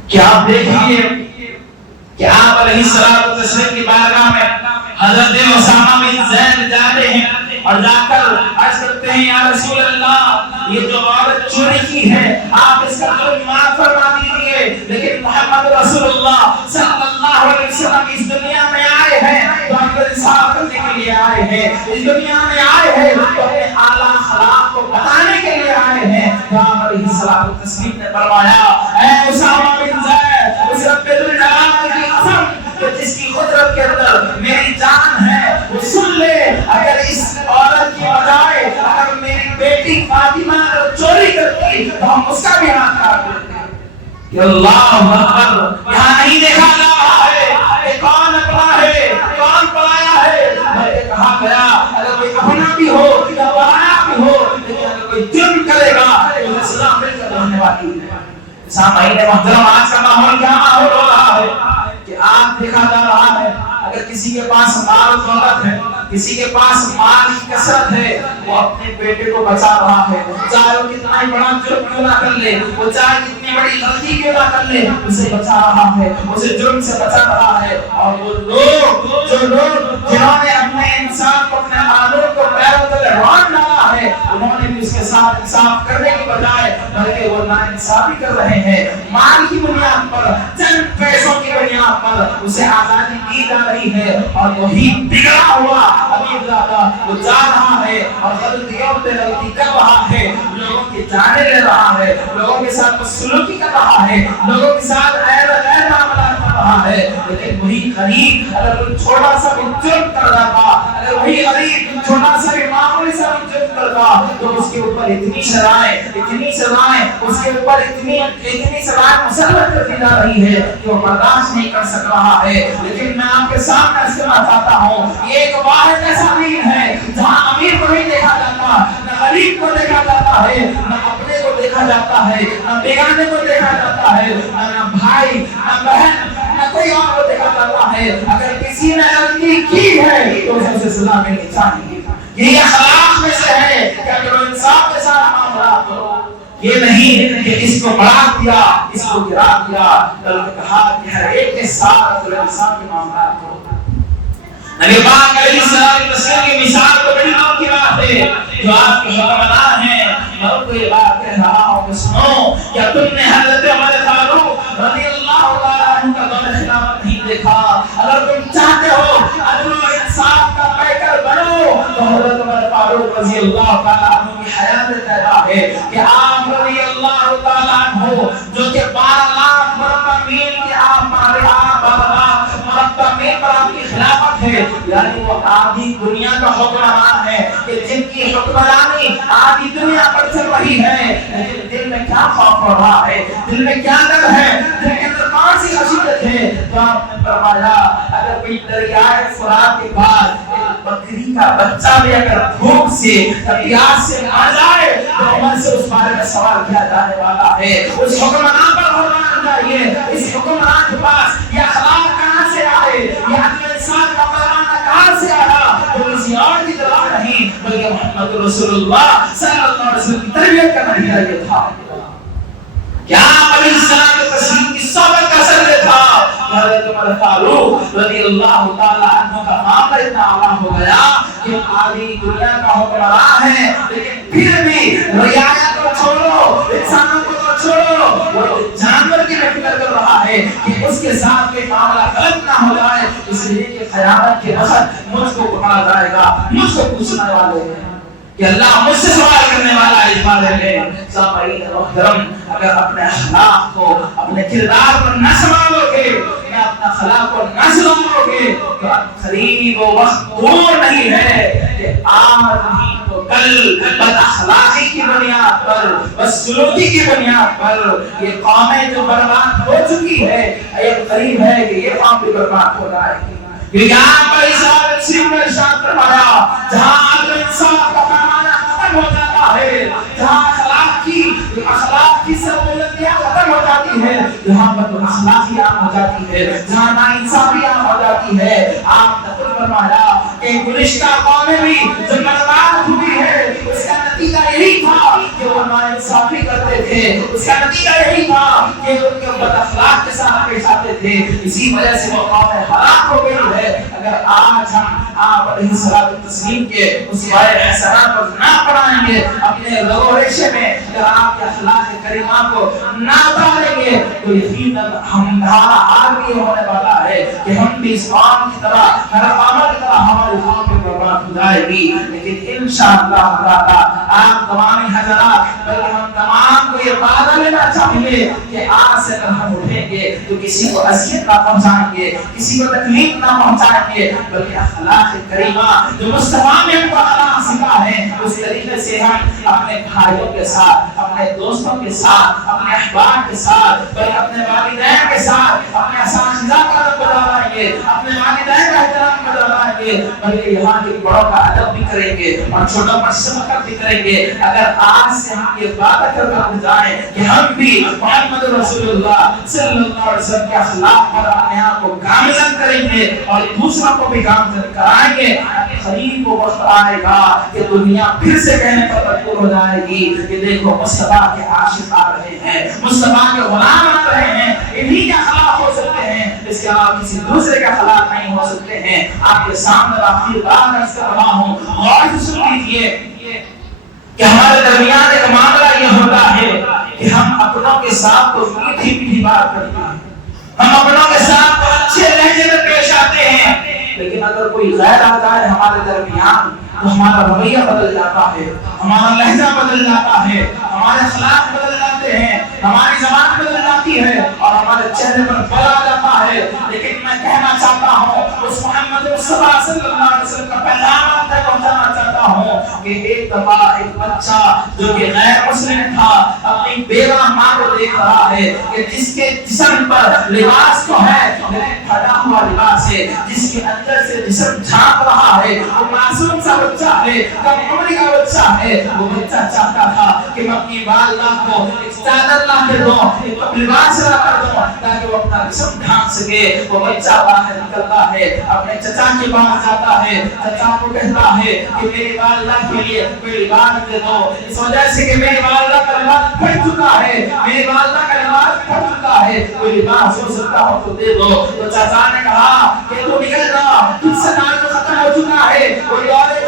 کہ آپ دیکھیے کہ آپ علیہ الصلوۃ والتسلیم کی بارگاہ میں حضرت اسامہ بن زید جا رہے ہیں اور جا کر عرض کرتے ہیں یا رسول اللہ یہ جو عورت چوری کی ہے آپ اس کا جرم معاف فرما دیجیے، لیکن محمد رسول اللہ صلی اللہ علیہ وسلم اس دنیا میں آئے ہیں تو ہم کو انصاف کرنے کے لیے آئے ہیں، اس دنیا میں آئے ہیں تو اپنے اعلیٰ اخلاق کو بتانے کے لیے آئے ہیں۔ تو آپ علیہ الصلوۃ والتسلیم نے فرمایا اے اسامہ بن زید اس رب الجلال کی قسم کہ جس کی قدرت کے اندر میری جان ہے وہ سن لے، اگر اس عورت کی بجائے اگر میری بیٹی فاطمہ چوری کرتی تو ہم اس کا بھی ہاتھ کاٹ دیتے کہ اللہ اکبر۔ یہاں نہیں دیکھا جا رہا ہے کہ کون اپنا ہے کون پرایا ہے، بلکہ کہا گیا اگر کوئی اپنا بھی ہو یا پرایا بھی ہو لیکن اگر کوئی جرم کرے گا تو اسلام مل کر رہنے والی ہے۔ سامعین محترم، آج کا ماحول کیا ماحول ہو رہا ہے کہ آج دیکھا جا رہا ہے اگر کسی کے پاس مال و دولت ہے، کسی کے پاس مال کی کثرت ہے، وہ اپنے بیٹے کو بچا رہا ہے، چاہے وہ کتنا ہی بڑا جرم کیوں نہ کر لے، وہ چاہے کتنی بڑی غلطی کیوں نہ کر لے، اسے بچا رہا ہے، اسے جرم سے بچا رہا ہے۔ اور وہ لوگ جنہوں نے اپنے انسان کو اپنے قانون کو پیروں تلے رون ڈالا ہے انہوں نے بھی اس کے ساتھ انصاف کرنے کی بجائے بلکہ وہ ناانصافی کر رہے ہیں، مال کی بنیاد پر چند پیسوں کی بنیاد پر اسے آزادی دی جا رہی ہے، اور وہی بگڑا ہوا ابھی زیادہ وہ جا رہا ہے اور غلطیوں پہ غلطی کر رہا ہے، لوگوں کی جانیں لے رہا ہے، لوگوں کے ساتھ سلوکی کر رہا ہے، لوگوں کے ساتھ غیر معاملات کر رہا ہے۔ لیکن وہی غریب اگر کوئی چھوٹا سا بھی جرم کر رہا تھا، اگر وہی غریب چھوٹا سا بھی معمولی سا بھی جرم کرتا تو اس کے اوپر اتنی سزائیں اس کے اوپر اتنی سزائیں مسلط کر دی جا رہی ہے کہ وہ برداشت نہیں کر سک رہا ہے. لیکن میں آپ کے سامنے عرض کرنا چاہتا ہوں یہ ایک واحد ایسا دین ہے جہاں امیر کو نہیں دیکھا جاتا, نہ غریب کو دیکھا جاتا ہے, نہ اپنے کو دیکھا جاتا ہے, نہ بیگانے کو دیکھا جاتا ہے, نہ بھائی نہ بہن نہ کوئی اور کو دیکھا جاتا ہے. اگر کسی نے غلطی کی ہے تو اسے سزا ملنی چاہیے. یہ اخلاق میں سے ہے کہ اگر انصاف کے ساتھ معاملات ہو, یہ نہیں کہ اس کو بڑھا دیا اس کو گرا دیا, بلکہ کہا کہ ہر ایک کے ساتھ انصاف کے معاملات ہو. نبی پاک علیہ السلام کی مثال کو بڑی اور کی بات ہے جو آپ کے حکمران ہیں. میں ان کو یہ بات کہہ رہا ہوں کہ سنو, کیا تم نے حضرت عمر فاروق رضی اللہ تعالیٰ عنہ کا دور خلافت نہیں دیکھا؟ اگر تم چاہتے ہو عدل و انصاف کا پیکر بنو تو حضرت عمر فاروق رضی اللہ تعالیٰ عنہ کی حیات کہتا ہے کہ آپ رضی اللہ تعالیٰ عنہ جو کہ 12 لاکھ مربع میل کے آپ مربع میل پر آپ کی خلافت ہے, یعنی وہ آدھی دنیا کا حکمران ہے کہ جن کی حکمرانی آدھی دنیا پر چل رہی ہے. لیکن دل میں کیا خوف ہو رہا ہے, دل میں کیا ڈر ہے, دل کے اندر کون سی خشیت ہے؟ تو آپ نے فرمایا اگر کوئی دریائے فرات کے بعد ایک بکری کا بچہ بھی اگر بھوک سے پیاس سے مر جائے تو عمر سے اس بارے میں سوال کیا جانے والا ہے. اس حکمران پر ہونا چاہیے, اس حکمران کے پاس یہ اخلاق کہاں سے آئے, یہ عدل انصاف کا پیغام کہاں سے آیا؟ تو کسی اور کی طرف نہیں بلکہ محمد رسول اللہ صلی اللہ علیہ وسلم کی تربیت کا نتیجہ یہ تھا. کیا علیہ السلام کے تسلیم کی صحبت کا اثر یہ تھا. حضرت عمر فاروق رضی اللہ تعالی عنہ کا معاملہ اتنا اعلیٰ ہو گیا کہ آدھی دنیا کا حکمران ہے, لیکن پھر بھی رعایا کو چھوڑو, انسانوں کو چھوڑو, وہ جانور کی فکر کر رہا ہے کہ اس کے ساتھ کوئی معاملہ غلط نہ ہو جائے, اس لیے کہ خیانت کے وقت مجھ کو پکڑا جائے گا, مجھ کو پوچھنے والے ہیں کہ اللہ مجھ سے سوال کرنے والا ہے. اس بارے میں سامعین محترم, اگر اپنے اخلاق کو اپنے کردار پر نہ سنبھالو گے, اپنا اخلاق کو نہ سنبھالو گے تو قریب و وقت دور نہیں ہے کہ آج نہیں تو کل بد اخلاقی کی بنیاد پر, بدسلوکی کی بنیاد پر یہ قومیں جو برباد ہو چکی ہے, یہ قریب ہے کہ یہ قوم بھی برباد ہو جائے گی. آپ کا ارشاد فرمایا جہاں عدل انصاف کا پیمانہ ختم ہو جاتا ہے, جہاں اخلاق کی سربلندیاں ختم ہو جاتی ہے, جہاں بد اخلاقی عام ہو جاتی ہے, جہاں ناانصافی عام ہو جاتی ہے. آپ نے خود فرمایا کہ گزشتہ قومیں بھی جو برباد ہوئی ہے اس کا نتیجہ یہی تھا کہ وہ ناانصافی کرتے تھے, اس کا نتیجہ یہی تھا کہ ان کے بد اخلاق کے ساتھ پیش آتے تھے, اسی وجہ سے وہ قوم ہلاک ہو گئی ہے. اگر آج ہم آپ علیہ الصلوۃ والتسلیم کے اس بارے احسانات کو نہ پڑھائیں گے, اپنے رگو ریشے میں اگر آپ کے اخلاق کریمہ کو نہ اتاریں گے تو یقیناً ہمارا حال بھی ہونے والا ہے کہ ہم بھی اس قوم کی طرح ہر قوم کی طرح ہماری قوم بھی برباد ہو جائے گی. لیکن انشاءاللہ تعالیٰ آپ تمام حضرات بلکہ ہم تمام کو یہ وعدہ لینا چاہیے کہ آج سے اگر ہم اٹھیں گے تو کسی کو اذیت نہ پہنچائیں گے, کسی کو تکلیف نہ پہنچائیں گے, بلکہ اخلاق کریمہ جو مصطفیٰ نے ہم کو اخلاق سکھا ہے اس طریقے سے ہم اپنے بھائیوں کے ساتھ, اپنے دوستوں کے ساتھ, اپنے احباب کے ساتھ, بلکہ اپنے والدین کے ساتھ اپنے اساتذہ کا ادب بجائیں گے, اپنے والدین کا احترام بجائیں گے, بلکہ یہاں کے بڑوں کا ادب بھی کریں گے اور چھوٹوں پر شفقت بھی کریں گے. اگر آج سے ہم یہ بات کر جائیں کہ ہم بھی محمد رسول اللہ صلی اللہ علیہ وسلم کے اخلاق پر اپنے آپ کو گامزن کریں گے اور دوسروں کو بھی گامزن کرائیں گے, قریب وہ وقت آئے گا کہ دنیا پھر سے کہنے پر مجبور ہو جائے گی کہ دیکھو مصطفیٰ کے عاشق آ رہے ہیں, مصطفیٰ کے غلام آ رہے ہیں, انہی کے اخلاق ہو سکتے ہیں, اس کے علاوہ کسی دوسرے کے اخلاق نہیں ہو سکتے ہیں. آپ کے سامنے آخری بات عرض کر رہا ہوں, غور سے سن لیجیے کہ ہمارے درمیان ایک معاملہ یہ ہوتا ہے کہ ہم اپنوں کے ساتھ تو میٹھی میٹھی بات کرتے ہیں, ہم اپنوں کے ساتھ تو اچھے لہجے میں پیش آتے ہیں, لیکن اگر کوئی غیر آ جائے ہمارے درمیان تو ہمارا رویہ بدل جاتا ہے, ہمارا لہجہ بدل جاتا ہے, ہمارے اخلاق بدل جاتے ہیں, ہماری زبان بدل جاتی ہے اور ہمارے چہرے پر بل آ جاتا ہے. لیکن میں کہنا چاہتا ہوں اس محمد مصطفیٰ صلی اللہ علیہ وسلم کا پیغام آپ تک پہنچانا چاہتا ہوں, کہ ایک دفعہ ایک بچہ جو کہ غیر مسلم تھا اپنی بیوہ ماں کو دیکھ رہا ہے کہ جس کے جسم پر لباس تو ہے لیکن پھٹا ہوا لباس ہے، جس کے اندر سے جسم جھانک رہا ہے، وہ معصوم سا بچہ ہے، کم عمری کا بچہ ہے۔ وہ بچہ چاہتا تھا کہ میں اپنی والدہ کو ایک چادر لا کے دوں، ایک لباس لا کر دوں تاکہ وہ اپنا جسم ڈھانپ سکے۔ وہ بچہ باہر نکلتا ہے، اپنے چچا کے پاس جاتا ہے، چچا کو کہتا ہے کہ میری والدہ کے لیے کوئی لباس دے دو، اس وجہ سے کہ میری والدہ کا لباس پھٹ چکا ہے، میری والدہ کا لباس پھٹ چکا ہے، کوئی لباس ہو سکتا ہو تو دے دو۔ تو چچا نے کہا کہ تو نکل جا، تجھ سے تعلق ختم ہو چکا ہے۔ کوئی دور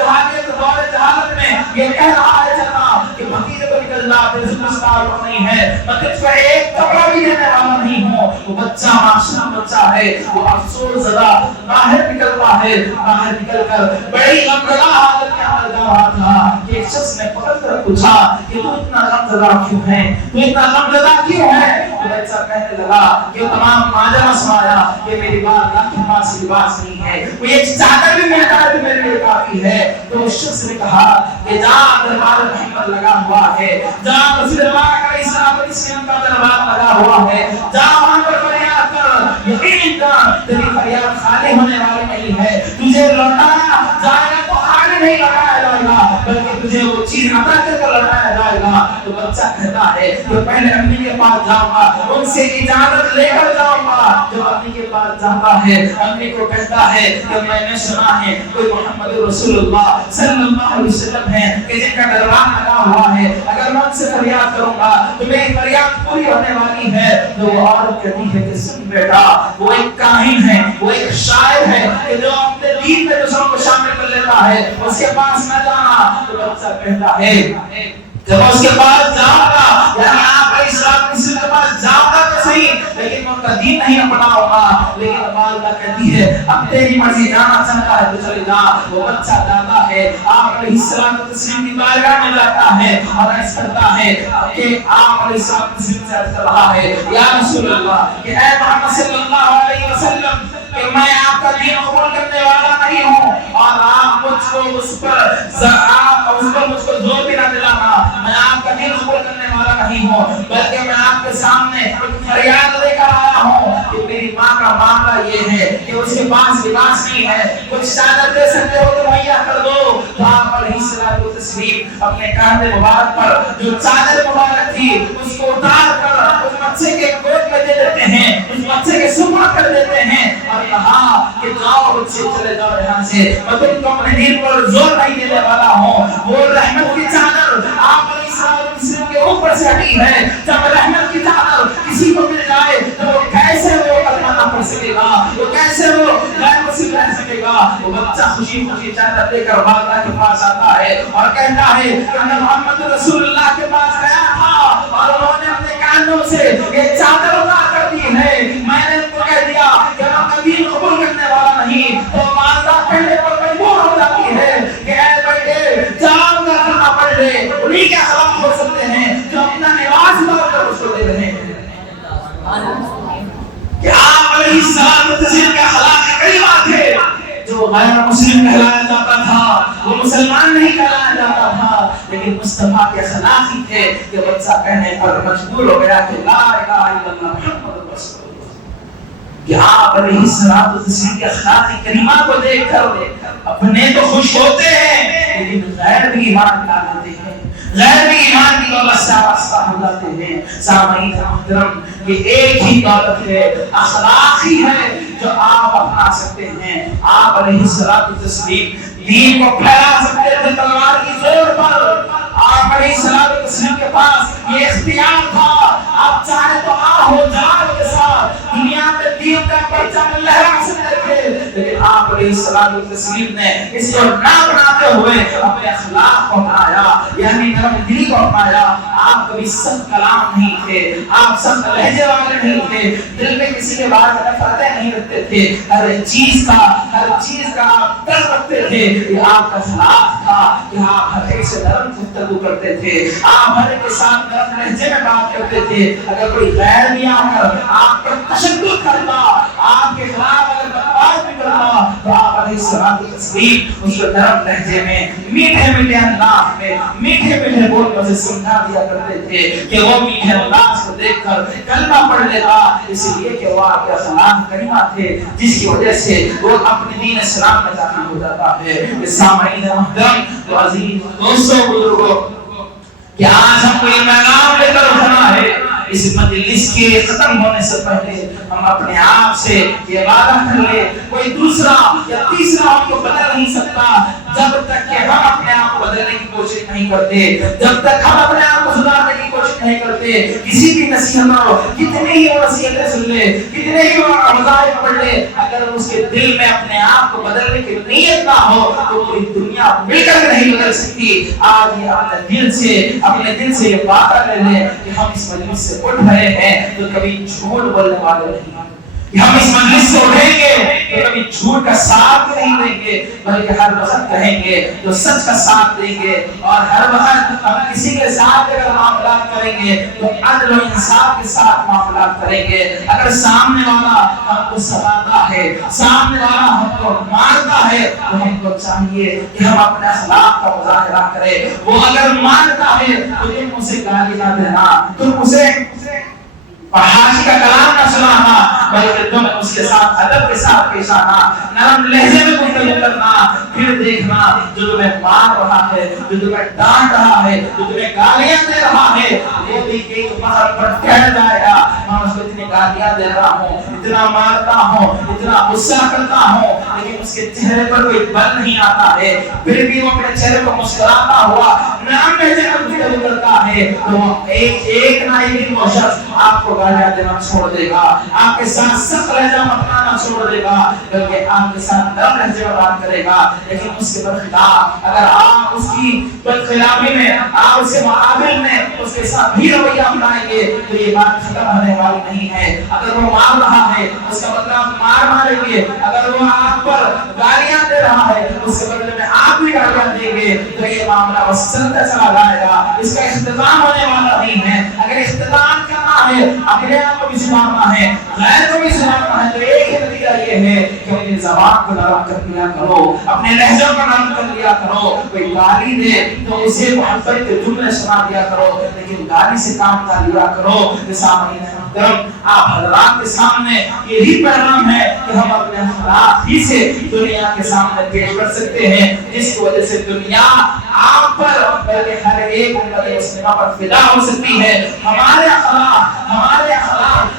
جہالت میں یہ کہہ رہا ہے چچا کہ بھتیجے کو نکل جا، تیرے سے کچھ تعلق نہیں ہے، میں تجھ کو ایک کپڑا بھی دینے والا نہیں ہوں۔ وہ بچہ معصوم بچہ ہے، وہ افسوس زدہ باہر نکلتا ہے، باہر نکل کر بڑی غمزدہ حالت میں آ رہا تھا کہ ایک شخص نے پکڑ کر پوچھا کہ تو اتنا غمزدہ کیوں ہے، تو اتنا غمزدہ کیوں ہے؟ تو بچہ کہنے لگا کہ تمام ماجرا سنایا کہ میری والدہ کے پاس لباس نہیں ہے، وہ ایک چادر بھی ملتا ہے تو میرے لیے کافی ہے۔ تو اس شخص نے کہا کہ جا دربار محمد لگا ہوا ہے، جا رسول اللہ علیہ السلام کا دربار لگا ہوا ہے، جا وہاں پر فریاد کر، یقین کر تیری فریاد خالی ہونے والی نہیں ہے، تجھے لوٹایا جائے گا تو خالی نہیں لوٹایا جائے گا بلکہ تجھے وہ چیز عطا کر کے لوٹایا جائے گا۔ تو بچہ کہتا ہے کہ پہلے امی کے پاس جاؤں گا، ان سے اجازت لے کر جاؤں گا۔ جب امی کے پاس جاتا ہے، امی کو کہتا ہے کہ میں نے سنا ہے کوئی محمد رسول اللہ صلی اللہ علیہ وسلم ہے کہ جن کا دربار لگا ہوا ہے، اگر میں ان سے فریاد کروں گا تو میری فریاد پوری ہونے والی ہے۔ تو وہ عورت کہتی ہے کہ سن بیٹا، وہ ایک کاہن ہے، وہ ایک شاعر ہے کہ جو اپنے دین میں دوسروں کو شامل کر لیتا ہے، اس کے پاس نہ جانا۔ تو بچہ کہتا ہے جب اس کے پاس جاؤں گا، یعنی آپ علیہ السلام کے پاس جاؤں گا تو صحیح لیکن میں ان کا دین نہیں اپناؤں گا۔ لیکن والدہ کہتی ہے اب تیری مرضی، جانا چاہتا ہے تو چلے جا۔ وہ بچہ جاتا ہے، آپ علیہ السلام کی بارگاہ میں جاتا ہے اور عرض کرتا ہے کہ آپ علیہ السلام سے عرض کر رہا ہے یا رسول اللہ کہ اے محمد صلی اللہ علیہ وسلم کہ میں آپ کا دین قبول کرنے والا نہیں ہوں اور آپ مجھ کو اس پر مجھ کو زور بھی نہ دلانا، میں آپ کا دین قبول کرنے والا نہیں ہوں بلکہ میں آپ کے سامنے فریاد لے کر آیا ہوں کہ میری ماں کا معاملہ یہ ہے کہ اس کے پاس لباس نہیں ہے، کچھ چادر دے سکتے ہو تو مہیا کر دو۔ تو آپ علیہ السلام اپنے کاندھے مبارک پر جو چادر مبارک تھی اس کو اتار کر اس بچے کے گود میں دے دیتے ہیں، اس بچے کے سپرد کر دیتے ہیں اور کہا کہ جاؤ بچے چلے جاؤ یہاں سے، میں تم کو اپنے دین پر زور نہیں دینے والا ہوں۔ وہ رحمت کی چادر آپ علیہ السلام کے اوپر سے ہٹی ہے۔ جب رحمت کی چادر کسی کو مل جائے تو وہ کیسے وہ کلمہ نہ پڑھ سکے گا، وہ کیسے وہ غیر مسلم رہ سکے گا۔ وہ بچہ خوشی خوشی چادر لے کر والدہ کے پاس آتا ہے اور کہتا ہے کہ میں محمد رسول اللہ کے پاس گیا تھا اور انہوں نے اپنے کانوں سے یہ چادر اتار کر دی ہے، میں نے ان کو کہہ دیا کہ میں کبھی قبول کرنے والا نہیں۔ تو والدہ کہنے پر مجبور ہو جاتی ہے کہ اے بیٹے جاؤ گا کرنا پڑ لے، انہیں کے خلاف ہو سکتے ہیں جو اپنا لباس اتار کر اس کو دے رہے ہیں کہ آپ علیہ السلام کا خلاف کلمہ تھے۔ جو غیر مسلم کہلایا جاتا تھا وہ مسلمان نہیں کہلایا جاتا تھا، لیکن مصطفیٰ کے خلاف ہی تھے کہ بچہ کہنے پر مجبور ہو گیا کہ لا الہ الا اللہ محمد رسول اللہ۔ کہ آپ علیہ السلام کے اخلاقی کریمہ کو دیکھ کر اپنے تو خوش ہوتے ہیں لیکن غیر بھی ایمان لا لیتے ہیں، غیر بھی ایمان کی دولت سے وابستہ ہو جاتے ہیں۔ سامعین محترم، یہ ایک ہی دولت ہے، اخلاق ہی ہے جو آپ اپنا سکتے ہیں۔ آپ علیہ السلام دین کو پھیلا سکتے تھے تلوار کی زور پر، آپ علیہ السلام کے پاس یہ اختیار تھا، آپ چاہے تو آہو جلال کے ساتھ دنیا میں دین کا پرچم لہرا سکتے تھے، لیکن آپ علیہ السلام نے اس کو نہ بناتے ہوئے اپنے اخلاق کو اپنایا، یعنی نرم دلی کو اپنایا۔ آپ کبھی سخت کلام نہیں تھے، آپ سخت لہجے والے نہیں تھے، دل میں کسی کے بارے میں نفرتیں نہیں رکھتے تھے، ہر چیز کا آپ درد رکھتے تھے۔ یہ آپ کا اخلاق تھا کہ آپ ہر ایک سے نرم گفتگو کرتے تھے، آپ ہر ایک کے ساتھ نرم لہجے میں بات کرتے تھے۔ اگر کوئی غیر بھی آ کر آپ پر تشدد کرتا، آپ کے خلاف اگر بکواس بھی کرتا تو آپ علیہ السلام کی تصویر اس کو نرم لہجے میں میٹھے میٹھے انداز میں میٹھے میٹھے بولوں سے سمجھا دیا کرتے تھے کہ وہ میٹھے انداز کو دیکھ کر کلمہ پڑھ لیتا، اس لیے کہ وہ آپ کے اخلاق کریمہ تھے جس کی وجہ سے وہ اپنے دین اسلام میں داخل ہو جاتا ہے۔ سامعین محترم و عزیز دوستوں بزرگوں، کہ آج ہم کو یہ پیغام لے کر اٹھنا ہے، اس مجلس کے ختم ہونے سے پہلے ہم اپنے آپ سے یہ وعدہ کر لیں، کوئی دوسرا یا تیسرا ہم کو بدل نہیں سکتا جب تک کہ ہم اپنے آپ کو بدلنے کی کوشش نہیں کرتے، جب تک ہم اپنے آپ کو سدھارنے کی کوشش نہیں کرتے۔ کسی بھی نصیحتوں کتنی ہی وہ نصیحتیں سن لے، کتنے ہی وہ مذاہب پڑھ لے، اگر اس کے دل میں اپنے آپ کو بدلنے کی نیت نہ ہو تو پوری دنیا مل کر نہیں بدل سکتی۔ آج یہ اپنے دل سے یہ وعدہ لے لیں کہ ہم اس مجلس سے اٹھ رہے ہیں تو کبھی جھوٹ بولنے والے نہیں ہیں، کہ ہم اس مجلس سے اٹھیں گے تو کبھی جھوٹ کا ساتھ نہیں دیں گے، بلکہ ہر وقت کہیں گے تو سچ کا ساتھ دیں گے، اور ہر وقت ہم کسی کے ساتھ اگر معاملات کریں گے تو عدل و انصاف کے ساتھ معاملات کریں گے۔ اگر سامنے والا ہم کو سباتا ہے، سامنے والا ہم کو مارتا ہے تو ہم کو چاہیے کہ ہم اپنے اخلاق کا مظاہرہ کریں۔ وہ اگر مارتا ہے تو تم اسے گالی نہ دینا، تم اسے فحاشی کا کلام نہ سنانا، بلکہ تم اس کے ساتھ ادب کے ساتھ پیش آنا، نرم لہجے میں گفتگو کرنا۔ پھر دیکھنا جو تمہیں مار رہا ہے، جو تمہیں ڈانٹ رہا ہے، جو تمہیں گالیاں دے رہا ہے، وہ بھی ایک پہاڑ پر ٹھہر جائے گا، میں اس کو اتنی گالیاں دے رہا ہوں، اتنا مارتا ہوں، اتنا غصہ کرتا ہوں، لیکن اس کے چہرے پر کوئی بل نہیں آتا ہے، پھر بھی وہ اپنے چہرے کو مسکراتا ہوا نرم لہجے میں گفتگو کرتا ہے، تو ایک نہ ایک دن وہ شخص آپ کو گالیاں دینا چھوڑ دے گا، آپ کے ساتھ سخت لہجہ اپنانا چھوڑ دے گا، بلکہ آپ کے ساتھ نرم لہجے میں بات کرے گا۔ لیکن اس کے برخلاف اگر آپ اس کی برخلافی میں، آپ اس کے مقابل میں اس کے ساتھ بھی رویہ اپنائیں گے تو یہ بات ختم ہونے والی نہیں ہے۔ اگر وہ مار رہا ہے اس کا مطلب مار ماریں گے، اگر وہ آپ پر گالیاں دے رہا ہے اس کے بدلے میں آپ بھی گالیاں دیں گے، تو یہ معاملہ بس چلتا چلا جائے گا، اس کا اختتام ہونے والا نہیں ہے۔ اگر اختتام کرنا ہے، اپنے آپ کو بھی سنانا ہے، غیر کو بھی سنانا ہے، تو ایک ہی نتیجہ یہ ہے کہ اپنی زبان کو نرم کر لیا کرو، اپنے لہجوں کو نرم کر لیا کرو۔ کوئی گالی دے تو اسے محبت کے جملے سنا دیا کرو، لیکن گالی سے کام نہ لیا کرو۔ سامعین محترم، آپ حضرات کے سامنے یہی پیغام ہے کہ ہم اپنے اخلاق ہی سے دنیا کے سامنے پیش کر سکتے ہیں، جس کی وجہ سے دنیا آپ پر بلکہ ہر ایک امت مسلمہ پر فدا ہو سکتی ہے۔ ہمارے اخلاق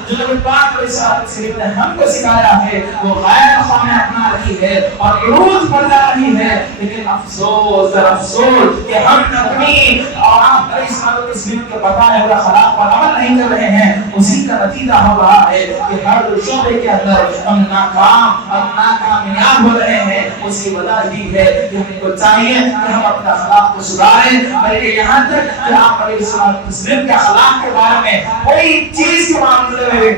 جو نبی پاک علیہ السلام نے ہم کو سکھایا ہے وہ غیر خواہ اپنا رہی ہے اور عروج پر جا رہی ہے، لیکن افسوس کہ ہم اپنی اور آپ علیہ السلام کے بتائے ہوئے اخلاق پر عمل نہیں کر رہے ہیں۔ اسی کا نتیجہ ہو رہا ہے کہ ہر شعبے کے اندر ہم ناکامیاب ہو رہے ہیں۔ اسی وجہ ہی ہے کہ ہم کو چاہیے کہ ہم اپنے اخلاق کو سدھاریں، بلکہ یہاں تک کہ آپ علیہ السلام کے اخلاق کے بارے میں کوئی چیز کے معاملے میں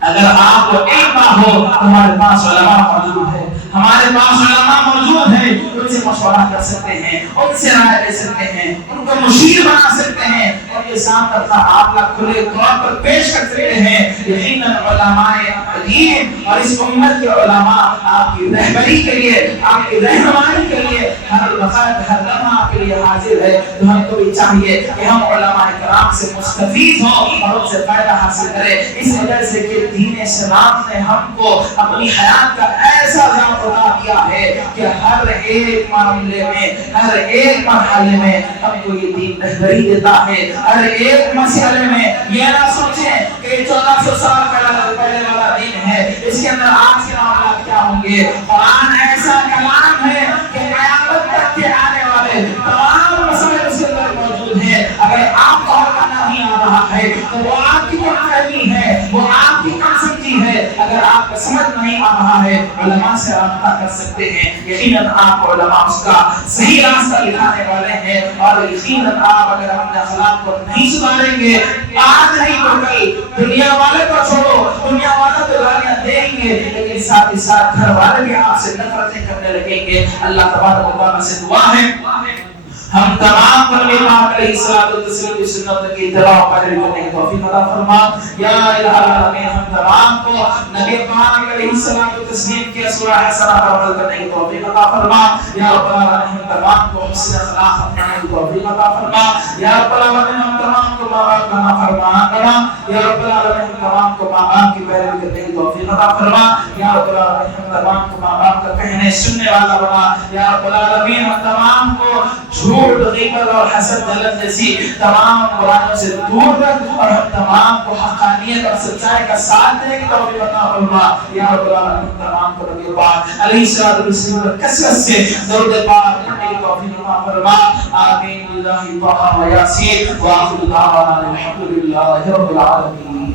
اگر آپ کو علم نہ ہو تو ہمارے پاس علماء موجود ہے، ہمارے پاس علماء موجود ہیں، ان سے مشورہ کر سکتے ہیں، ان سے رائے لے سکتے ہیں، ان کو مشیر بنا سکتے ہیں، اور یہ ساتھ اپنا معاملہ کھلے طور پر پیش کر سکتے ہیں۔ یقیناً علماء دین اور اس امت کے علماء آپ کی رہبری کے لیے، آپ کی رہنمائی کے لیے ہر وقت ہر لمحہ کے لیے حاضر ہے۔ تو ہم کو بھی چاہیے کہ ہم علماء کرام سے مستفید ہوں اور ان سے فائدہ حاصل کریں، اس وجہ سے کہ دین اسلام نے ہم کو اپنی حیات کا ایسا ضابطہ بتا دیا ہے کہ ہر ایک معاملے میں، ہر ایک مرحلے میں ہم کو یہ دین رہبری دیتا ہے۔ ہر ایک مسئلے میں یہ نہ سوچیں کہ 1400 سال پہلے والا دین ہے، اس کے اندر آج کے معاملات کیا ہوں گے۔ قرآن ایسا کلام ہے کہ قیامت تک کے آنے والے تمام مسائل اس کے اندر موجود ہیں۔ اگر آپ کو حل کرنا نہیں آ رہا ہے تو وہ آپ کی کم فہمی ہے، وہ آپ کی کم سمجھی ہے۔ اگر آپ کو سمجھ نہیں آ رہا ہے علماء سے رابطہ کر سکتے ہیں، یقیناً آپ علماء اس کا صحیح راستہ دکھانے والے ہیں، اور یقیناً آپ اگر اپنے اخلاق کو نہیں سدھاریں گے آج نہیں تو کل دنیا والے کو چھوڑو، دنیا والے تو گالیاں دیں گے لیکن ساتھ ہی ساتھ گھر والے بھی آپ سے نفرتیں کرنے لگیں گے۔ اللہ تبارک و تعالیٰ سے دعا ہے ہم تمام کو نبی پاک علیہ الصلوۃ والتسلیم کی سنت کی اتباع و پیروی کرنے کی توفیق عطا فرما یا الہ العالمین، ہم تمام کو نبی پاک علیہ الصلوۃ والتسلیم کی اسوہ حسنہ پر عمل کرنے کی توفیق عطا فرما یا رب العالمین، ہم تمام کو حسن اخلاق اپنانے کی توفیق عطا فرما یا رب العالمین، ہم تمام کو ماں باپ کا نافرمان بنا یا رب العالمین، ہم تمام کو ماں باپ کی پیروی کرنے کی توفیق عطا فرما یا رب العالمین، ہم تمام کو ماں باپ کا کہنے سننے والا بنا یا رب العالمین، ہم تمام کو جھوٹ، غیبت اور حسد، جلن جیسی تمام برائیوں سے دور رکھ اور ہم تمام کو حقانیت اور سچائی کا ساتھ دینے کی توفیق عطا فرما یا رب العالمین، تمام کو نبی پاک علیہ الصلوۃ والسلام پر کثرت سے درود پاک پڑھنے کی توفیق عطا فرما آمین بجاہ طه و یاسین وآخر دعوانا الحمد للہ رب العالمین.